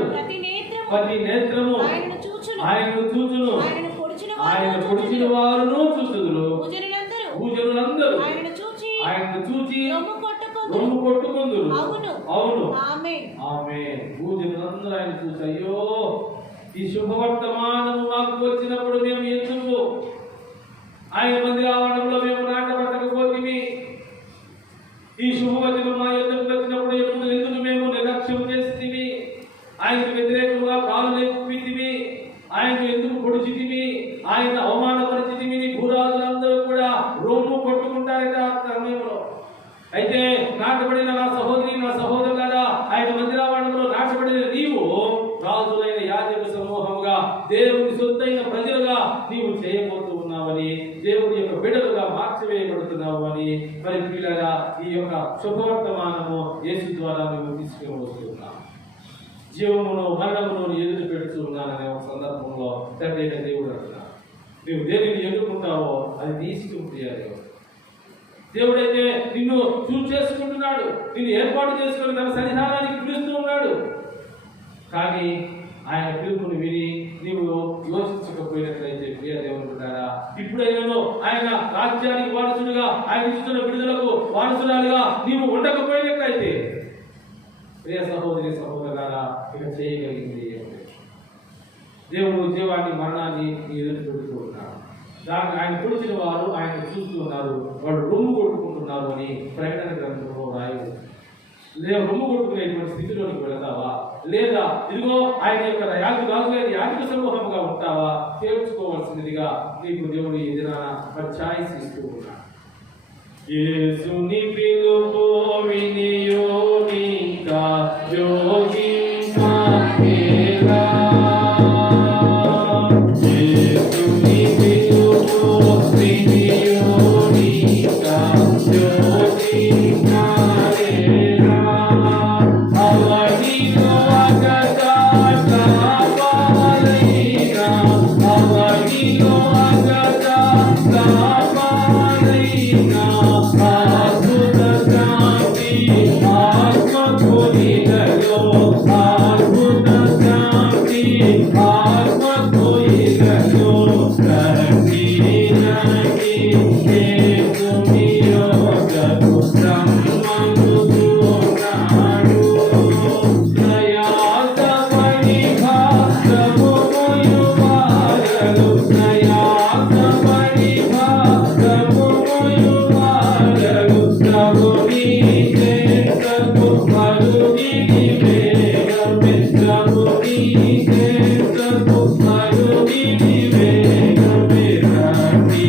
ప్రతి నేత్రము ఆయనను చూచును, ఆయన పొడిచిన వారును చూచుదురు. భూజనులందరూ ఆయనను చూచి రొమ్ము కొట్టుకుందురు. అవును, ఆమేన్. భూజనులందరూ ఆయన చూసి, అయ్యో ఈ శుభవర్తమానము మాకు వచ్చినప్పుడు మేము ఎందుకు ఆయన మంది రావడంలో మేము నాటబట్టకపోతే, ఈ శుభవచనం మా ఎందుకు వచ్చినప్పుడు ఎందుకు మేము నిర్లక్ష్యం చేస్తుంది, ఆయనకు వ్యతిరేకంగా కాలు లేపితివి, ఆయన ఎందుకు పొడిచితివి, ఆయన అవమానపరిచితివి. భూరాజులందరూ కూడా రొమ్ము కొట్టుకుంటారట ఆ సమయంలో. అయితే నాటబడిన నా సహోదరి, నా సహోదరులారా, ఆయన మందిరావరణంలో నాటబడిన నీవు రాజులైన యాజక సమూహముగా దేవుని సొత్తైన ప్రజలుగా నీవు చేయబోతూ ఉన్నావని, దేవుని యొక్క బిడ్డలుగా మార్చివేయబడుతున్నావు అని మరి పిల్లగా ఈ యొక్క శుభవర్తమానము యేసు ద్వారా నువ్వు తీసుకుని వస్తున్నావు. జీవమును మరణమును ఎదురు పెడుతూ ఉన్నాననే ఒక సందర్భంలో తండ్రి దేవుడు అంటున్నాడు, నువ్వు దేనిని ఎదుర్కొంటావో అది తీసుకుంటారు. దేవుడైతే నిన్ను చూస్ చేసుకుంటున్నాడు, నిన్ను ఏర్పాటు చేసుకుని తన సన్నిధానానికి పిలుస్తూ ఉన్నాడు. కానీ ఆయన పిలుపుని విని నీవు యోచించకపోయినట్లయితే ప్రియ దేవుని బిడ్డలారా, ఇప్పుడైనా ఆయన రాజ్యానికి వారసుడుగా, ఆయన ఇస్తున్న విడుదలకు వారసురాలుగా నీవు ఉండకపోయినట్లయితే ప్రియ సహోదరి సహోదరులారా, ఇక చేయగలిగింది ఏమిటి? దేవుడు జీవాన్ని మరణాన్ని ఎదురు పెడుతూ ఉన్నాడు. దాన్ని ఆయన పిలిచిన వారు ఆయన చూస్తూ ఉన్నారు, వాళ్ళు రొమ్ము కొట్టుకుంటున్నారు అని ప్రకటన గ్రంథంలో రాయదు. లేదా రొమ్ము కొట్టుకునేటువంటి స్థితిలోకి వెళతావా, లేదా ఇదిగో ఆయన యొక్క రాజుగారి యాజక సమూహంగా ఉంటావా, తేల్చుకోవాల్సినదిగా నీకు దేవుడు ఈ దినాన ఛాయిస్ ఇస్తూ ఉన్నాడు. యేసుని పిలుపు వినియోనిక యోగింపేలా, యేసుని పిలుపు వినియోనిక యోగింపేలా, అవనిలో అగతాపాలైనా, అవనిలో అగతాపాలైనా, అద్భుత శాంతి ఆత్మకునిలలో, అద్భుత శాంతి ఆత్మకునిలలో, ప్రతినాకి యేసుని యోగకు సంబంధుతున్నాడు. ప్రయాసపడి భారమును వారలు, ప్రయాసపడి భారమును వారలు, ప్రభుని చేతకు మరుగిడి వేగమే, ప్రభుని చేతకు మరుగిడి వేగమే, రాతి రాతి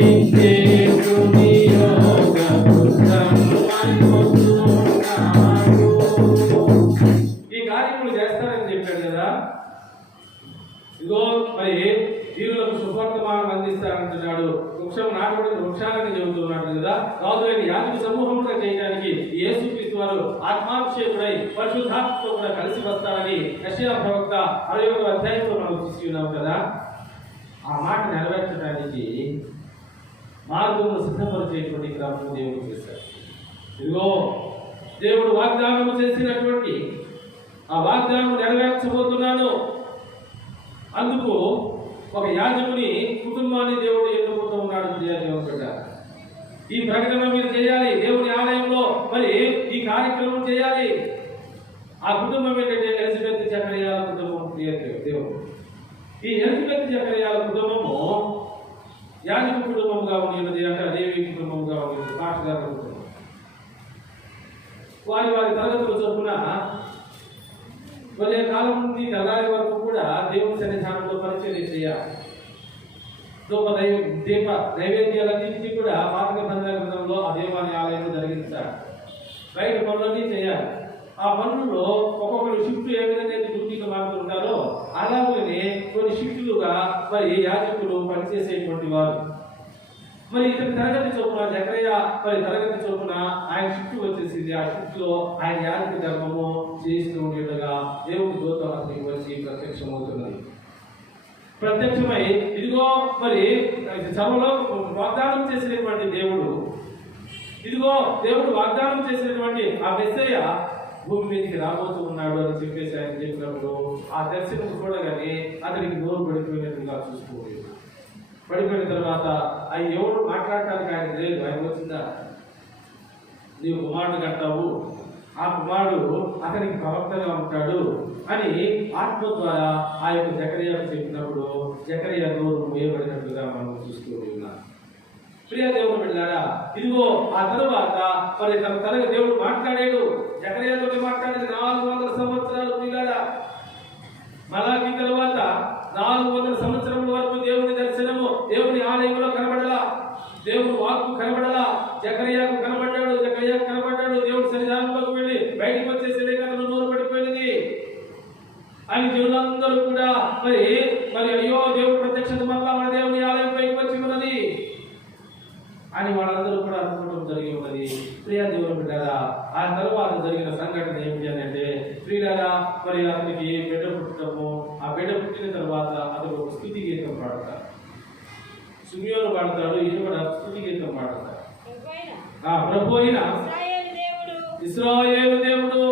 యేసుని యోగకు సంబంధుతున్నాడు. ఈ కార్యములు చేస్తారని చెప్పాడు కదా. ఇదిగో మరి వీరులకు సువర్తమానం అందిస్తారంటున్నాడు. వృక్షం నాటబడిన వృక్షాలని చెబుతున్నాడు కదా. రాజు అయిన యాజక సమూహంగా చేయడానికి యేసుక్రీస్తు వారు ఆత్మాభిషేకుడై పరిశుద్ధాత్మతో కూడా కలిసి వస్తారని యెషయా ప్రవక్త 61వ అధ్యాయంలో మనం తీసుకున్నాం కదా. ఆ మాట నెరవేర్చడానికి మార్గమును సిద్ధపరిచేటువంటి క్రమం దేవుడు చేశారు. ఇదిగో దేవుడు వాగ్దానము చేసినటువంటి ఆ వాగ్దానం నెరవేర్చబోతున్నాను. అందుకు ఒక యాజకుని కుటుంబాన్ని దేవుడు ఎన్నుకుంటూ ఉన్నాడు. దేవుని బిడ్డ, ఈ ప్రకటన మీరు చేయాలి. దేవుని ఆలయంలో మరి ఈ కార్యక్రమం చేయాలి. ఆ కుటుంబం ఏంటంటే ఎలిజబెత్ జకర్యాల కుటుంబం. దేవుడు ఈ ఎలిజబెత్ జకర్యాల కుటుంబము యాజక కుటుంబంగా ఉండేది, అంటే దేవి కుటుంబంగా ఉండేది, పాటగార కుటుంబం. వారి వారి తరగతుల చొప్పున కొద్ది కాలం నుండి తెల్లారి వరకు కూడా దేవుని సన్నిధానంలో పరిచయం చేయాలి. దీప నైవేద్యాలన్నింటినీ కూడా పాత గ్రంథంలో ఆ దేవాలయ ఆలయంలో జరిగించాలి. బయట పనులన్నీ చేయాలి. ఆ పనుల్లో ఒక్కొక్కరు షిఫ్ట్ ఏ విధంగా డ్యూటీగా మారుతుంటారో అలాగే కొన్ని షిఫ్టులుగా మరి యాజకులు పనిచేసేటువంటి వారు. మరి ఇతని తరగతి చొప్పున జకర్య మరి తరగతి చొప్పున ఆయన షిఫ్ట్ వచ్చేసింది. ఆ షిఫ్ట్ లో ఆయన యాజక ధర్మము చేస్తూ ఉండేట్టుగా దేవుడి దూత అతనికి వచ్చి ప్రత్యక్షమవుతున్నది. ప్రత్యక్షమై ఇదిగో మరి సభలో వాగ్దానం చేసినటువంటి దేవుడు, ఇదిగో దేవుడు వాగ్దానం చేసినటువంటి ఆ మెస్సయ్య భూమి మీదకి రాబోతూ ఉన్నాడు అని చెప్పేసి ఆయన చెప్పినప్పుడు ఆ దర్శనం చూడగానే అతనికి నోరు పడిపోయినట్టుగా చూసుకోవాలి. పడిపోయిన తర్వాత ఆయన ఎవరు మాట్లాడటానికి ఆయన లేదు. ఆయన వచ్చిందా, నీవు కుమారుడు కంటావు, ఆ కుమారుడు అతనికి ప్రవక్తగా ఉంటాడు అని ఆత్మ ద్వారా ఆ యొక్క జకర్యాకు చెప్పినప్పుడు జకర్యా నోరు మూయబడినట్లుగా మనం చూస్తూ ఉన్నాం. ప్రియ దేవుని బిడ్డలారా, ఇదిగో ఆ తరువాత మరి తన తరగతి దేవుడు మాట్లాడాడు. జకర్యాతో మాట్లాడేది 400 సంవత్సరాలు. పిల్లారా, మలాకి తరువాత 400 సంవత్సరముల వరకు దేవుని దర్శనము దేవుని ఆలయంలో కనబడలా, దేవుని వాక్కు కనబడలా. జకర్యాకు కనబడ్డాడు, జకర్యాకు కనబడ్డాడు. దేవుడి సన్నిధానంలోకి వెళ్ళి బయటకు వచ్చేసేదే అతను నోరు పడిపోయినది అని జనులందరూ కూడా మరి మరి అయ్యో దేవుడు ప్రత్యక్షత మళ్ళా మన దేవుని ఆలయం పైకి వచ్చి ఉన్నది అని వాళ్ళందరూ కూడా అనుకోవడం జరిగి ఉన్నది. ప్రియా దేవుని బిడ్డలారా, ఆ తర్వాత జరిగిన సంఘటన ఏమిటి అని అంటే, ప్రియులారా మరి అతనికి బిడ్డ పుట్టడము, ఆ బిడ్డ పుట్టిన తర్వాత అతను ఒక స్తుతి గీతం పాడతాడు. సుమియోను పాడతాడు, ఈయన కూడా స్తుతి గీతం పాడతాడు. ప్రభు అయిన ఇశ్రాయేలు దేవుడు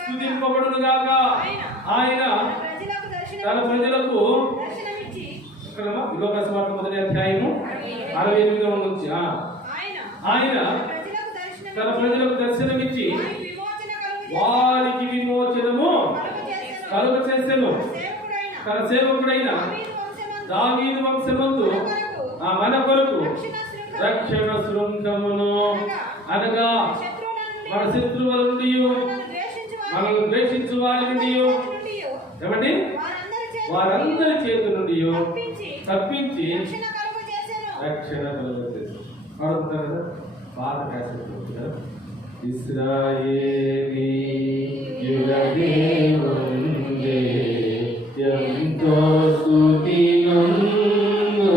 స్తుతింపబడును గాక. ఆయన తన ప్రజలకు లోకస్వార్థ మొదటి అధ్యాయము 68వ నుంచి ఆయన తన ప్రజలకు దర్శనమిచ్చి వారికి విమోచనము కలుగ చేసెను. తన సేవకుడైన దావీదు వంశమందు మన కొరకు రక్షణ శృంఖమును అనగా మన శత్రువుల నుండి మనల్ని ద్వేషించు వారి నుండి ఏమండి వారందరి చేతి నుండి తప్పించి రక్షణ కలుగచేసాను. అడుగుతారు కదా పాత క్యాసెట్ కదా, ఇశ్రాయేలీయుల దేవుడే ఎంతో స్తుతి నొందునుగాక.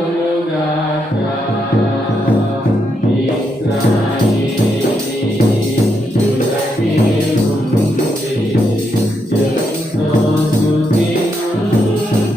ఇశ్రాయేలీయుల దేవుడే ఎంతో స్తుతి నొందునుగాక.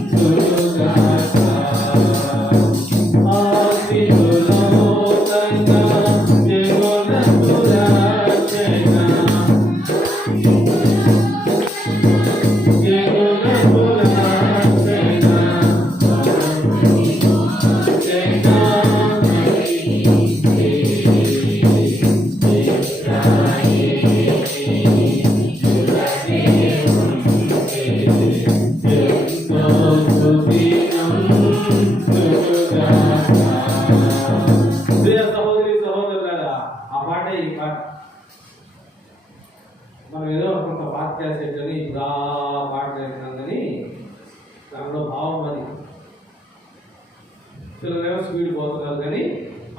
మనం ఏదో కొంత పాట క్యాసెట్ ఇప్పుడు ఆ పాట కానీ దానిలో భావం అది. పిల్లలేమో స్పీడ్ పోతున్నారు కానీ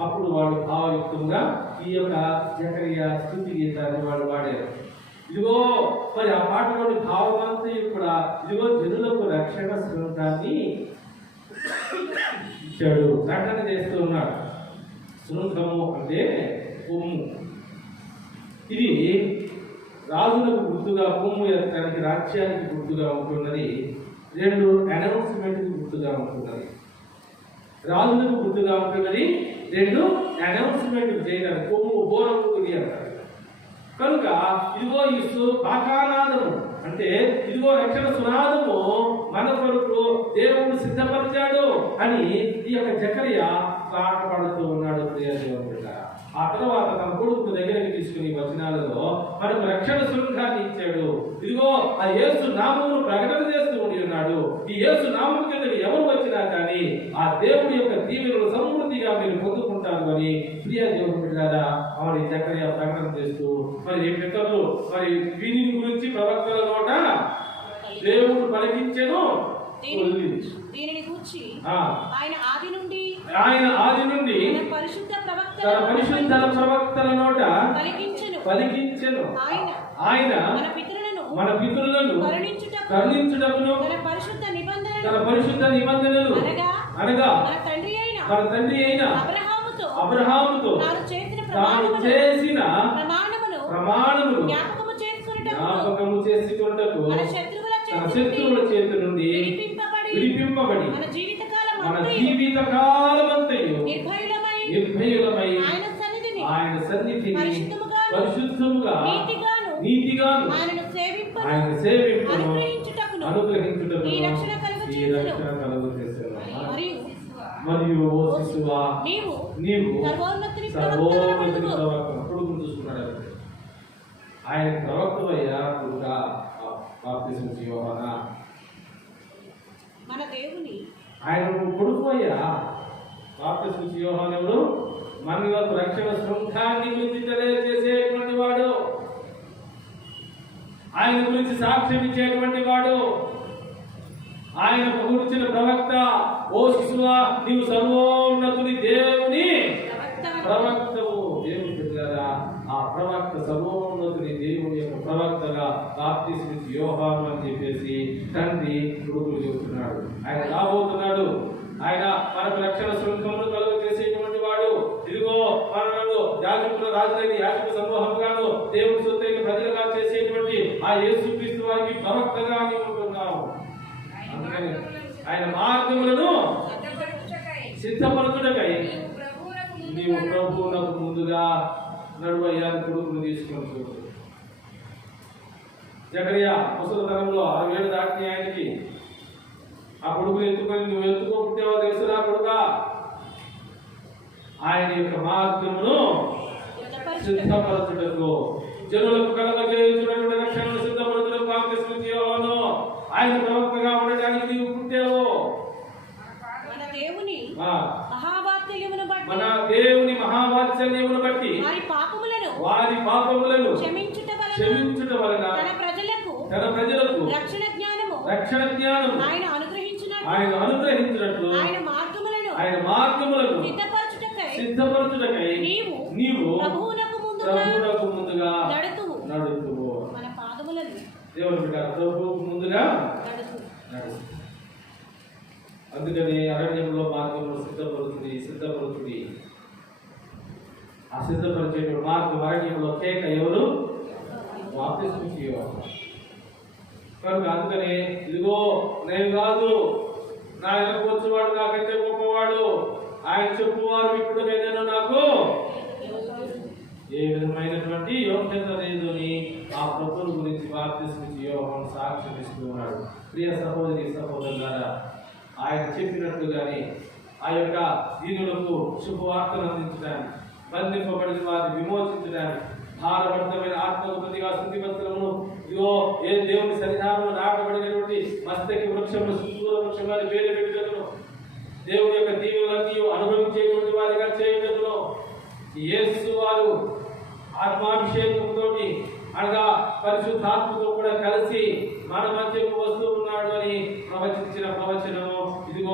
అప్పుడు వాళ్ళు భావయుక్తంగా ఈ యొక్క జకరియా స్తుతి గీతాన్ని వాళ్ళు వాడారు. ఇదిగో మరి ఆ పాటలోని భావమంతా కూడా ఇదిగో జనులకు రక్షణ శృంఖాన్ని ఇచ్చాడు, ప్రకటన చేస్తూ ఉన్నాడు. శృంఖము అంటే కొమ్ము. ఇది రాజులకు గుర్తుగా కొమ్ము ఎత్తడానికి రాజ్యానికి గుర్తుగా ఉంటున్నది. రెండు అనౌన్స్మెంట్కి గుర్తుగా ఉంటున్నది. రాజులకు గుర్తుగా ఉంటున్నది, రెండు అనౌన్స్మెంట్ చేయడానికి కొమ్ము బోరముతుంది అంటారు. కనుక ఇదిగో ఈ బాకానాదము అంటే ఇదిగో రక్షణ సునాదము మన కొరకు దేవుడు సిద్ధపరిచాడు అని ఈ యొక్క జకరియా పాట పాడుతూ ఉన్నాడు. ఆ తర్వాత తన కొడుకు దగ్గరికి తీసుకుని వచనాలలో మనకు రక్షణ శృంఖాన్ని ఇచ్చాడు. ఇదిగో ఆ యేసు నామమును ప్రకటన చేస్తూ ఉండి ఉన్నాడు. ఈ యేసు నామము కిందకి ఎవరు వచ్చినా కానీ ఆ దేవుడి యొక్క దీవెనలు సమృద్ధిగా మీరు పొందుకుంటారు అని ప్రియ దేవుడు బిడ్డలారా మరి జకరియా ప్రకటన చేస్తూ మరి పితరులు మరి వీరి గురించి ప్రవక్తల నోట దేవుడు పలికించెను. దీనిని గూర్చి ఆయన ఆది నుండి తన పరిశుద్ధ ప్రవక్తల నోట పలికించెను. ఆయన మన పితరులను కరుణించుటకును తన పరిశుద్ధ నిబంధనలు అనగా మన తండ్రి అయిన అబ్రహాముతో తాను చేసిన ప్రమాణమును జ్ఞాపకము చేసుకొనుటకు తన శత్రువుల చేతి నుండి విడిపింపబడి మన జీవితకాలమంతయు నిర్భయులమై ఆయన సన్నిధిని పరిశుద్ధముగా నీతిగాను ఆయన సేవింపును అనుగ్రహించుటకు ఈ రక్షణ కలుగచేసెను. మరియు ఓ శిశువా నీవు సర్వోన్నతుని కొడుకును చూసుకున్నాడు. ఆయన ప్రవక్తవయ్యా కొడుకా బాప్తిస్మం యోహానా మన దేవుని ఆయన కొడుకు అయ్యా. బాప్తిస్మం యోహాను ఎవరు? మనలకు రక్షణ శృంఖాన్ని గురించి తెలియజేసేటువంటి వాడు, ఆయన గురించి సాక్ష్యం ఇచ్చేటువంటి వాడు, ఆయన గురించిన ప్రవక్త. ఓ శిశువా నీవు సర్వోన్నతుని దేవుని ప్రవక్తవు. దేవుని బిడ్డ పిల్లరా, ఆ ప్రవక్త సర్వోన్నతుని దేవుని యొక్క ప్రవక్తగా బాప్తిస్మ యోహాను అని చెప్పేసి తండ్రి కొడుకులు చెబుతున్నాడు. ఆయన రాబోతున్నాడు. ఆయన మనకు రక్షణ శృంఖమును కలుగ చేసేటువంటి వాడు. ఇదిగో మనను యాజకుల రాజులైన యాజక సమూహంగాను దేవుని సొత్తైన ప్రజలుగా చేసేటువంటి ఆ యేసుక్రీస్తు వారికి ప్రవక్తగా ఉంటున్నాము. అందుకని ఆయన మార్గములను సిద్ధపరచుటకై నీవు ప్రభువునకు ముందుగా నడువయ్యాను కొడుకును తీసుకొని చూడు. జకరియా ముసలితనంలో 6 ఏళ్ళు దాటిన ఆయనకి ఆ కొడుకును ఎత్తుకొని నువ్వు ఎత్తుకోకుంటేవో తెలుసురా కొడుకా, ఆయన యొక్క మార్గమును సిద్ధపరచుటకు జనులకు కలగజేయుచున్నటువంటి రక్షణను సిద్ధపరచుటకు బాప్తిస్మ యోహాను ఆయన ప్రవక్తగా ఉండడానికి నీవు పుట్టావు. మన దేవుని మహావాత్సల్యమును బట్టి వారి పాపములను క్షమించుట వలన తన ప్రజలకు రక్షణ జ్ఞానము ఆయన అనుగ్రహించినట్లు ఆయన మార్గములను సిద్ధపరచుటకై నీవు ప్రభువునకు ముందుగా నడుతువు. దేవుని బిడ్డ ప్రభువుకు ముందుగా నడుతు. అందుకని అరణ్యంలో మార్గములు సిద్ధపరుచుడి. ఆ సిద్ధపరిచే మార్గం అరణ్యంలో కేక ఎవరు? బాప్తిస్మ యోహాను. కనుక అందుకని ఇదిగో నేను కాదు, నా వెనక వచ్చేవాడు నాకైతే గొప్పవాడు, ఆయన చెప్పువారు ఇప్పుడు నేను నాకు ఏ విధమైనటువంటి యోగ్యత లేదు అని ఆ ప్రభువుల గురించి బాప్తిస్మ యోహాను సాక్ష్యం ఇస్తూ ఉన్నాడు. ప్రియ సహోదరి సహోదరులారా, ఆయన చెప్పినట్లుగానే ఆ యొక్క దీనులకు శుభవార్తను అందించడానికి, బంధింపబడిన వారిని విమోచించడానికి, భారభరితమైన ఆత్మకు ప్రతిగా స్తుతి వస్త్రమును ఇదిగో ఏ దేవుని సన్నిధానంలో నాటబడినటువంటి మస్తకి వృక్షమును సింధూర వృక్షం వారి పేరు పెట్టుటను, దేవుని యొక్క దీవులన్నీ అనుభవించేటువంటి వారిగా చేయుటను యేసు వారు ఆత్మాభిషేకంతో అనగా పరిశుద్ధాత్మతో కూడా కలిసి మన మధ్యకు వస్తూ ఉన్నాడు అని ప్రవచించిన ప్రవచనము ఇదిగో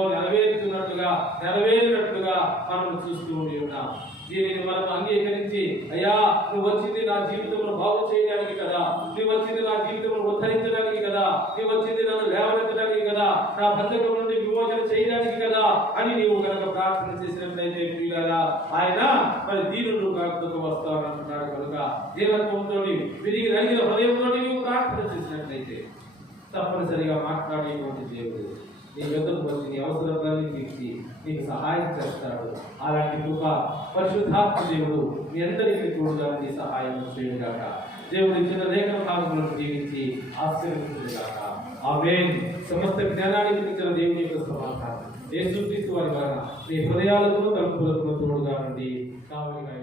నెరవేరినట్లుగా మనం చూస్తూ ఉండి ఉన్నాం. దీనిని మనం అంగీకరించి, అయ్యా నువ్వు వచ్చింది నా జీవితంలో బాగు చేయడానికి కదా, నువ్వు వచ్చింది నా జీవితంలో ఉద్ధరించడానికి కదా, నువ్వు వచ్చింది నన్ను లేవనెత్తడానికి కదా, నా బంధకం నుండి విమోచన చేయడానికి కదా అని నీవు కనుక ప్రార్థన చేసినట్లయితే ప్రియులారా, ఆయన మరి దీనుడు కాకపోతే వస్తానంటున్నాడు. కనుక దీనత్వంతో విరిగి నలిగిన హృదయంతో నీవు ప్రార్థన చేసినట్లయితే తప్పనిసరిగా మాట్లాడేటువంటి దేవుడు నీ యొద్దకు వచ్చి నీ అవసరాన్ని తీర్చి నీకు సహాయం చేస్తాడు. అలాంటి కృప పరిశుద్ధాత్మ దేవుడు మీ అందరికీ తోడుగా నీ సహాయం చేయగాక. దేవుడు ఇచ్చిన లేఖన భాగములను జీవించి ఆశీర్వదించుగాక. ఆమేన్. సమస్త జ్ఞానానికి ఇచ్చిన దేవుని యొక్క సమాధానం యేసుక్రీస్తు వారి వలన నీ హృదయాలకు తలుపులకు తోడుగా నుండి కావలిగా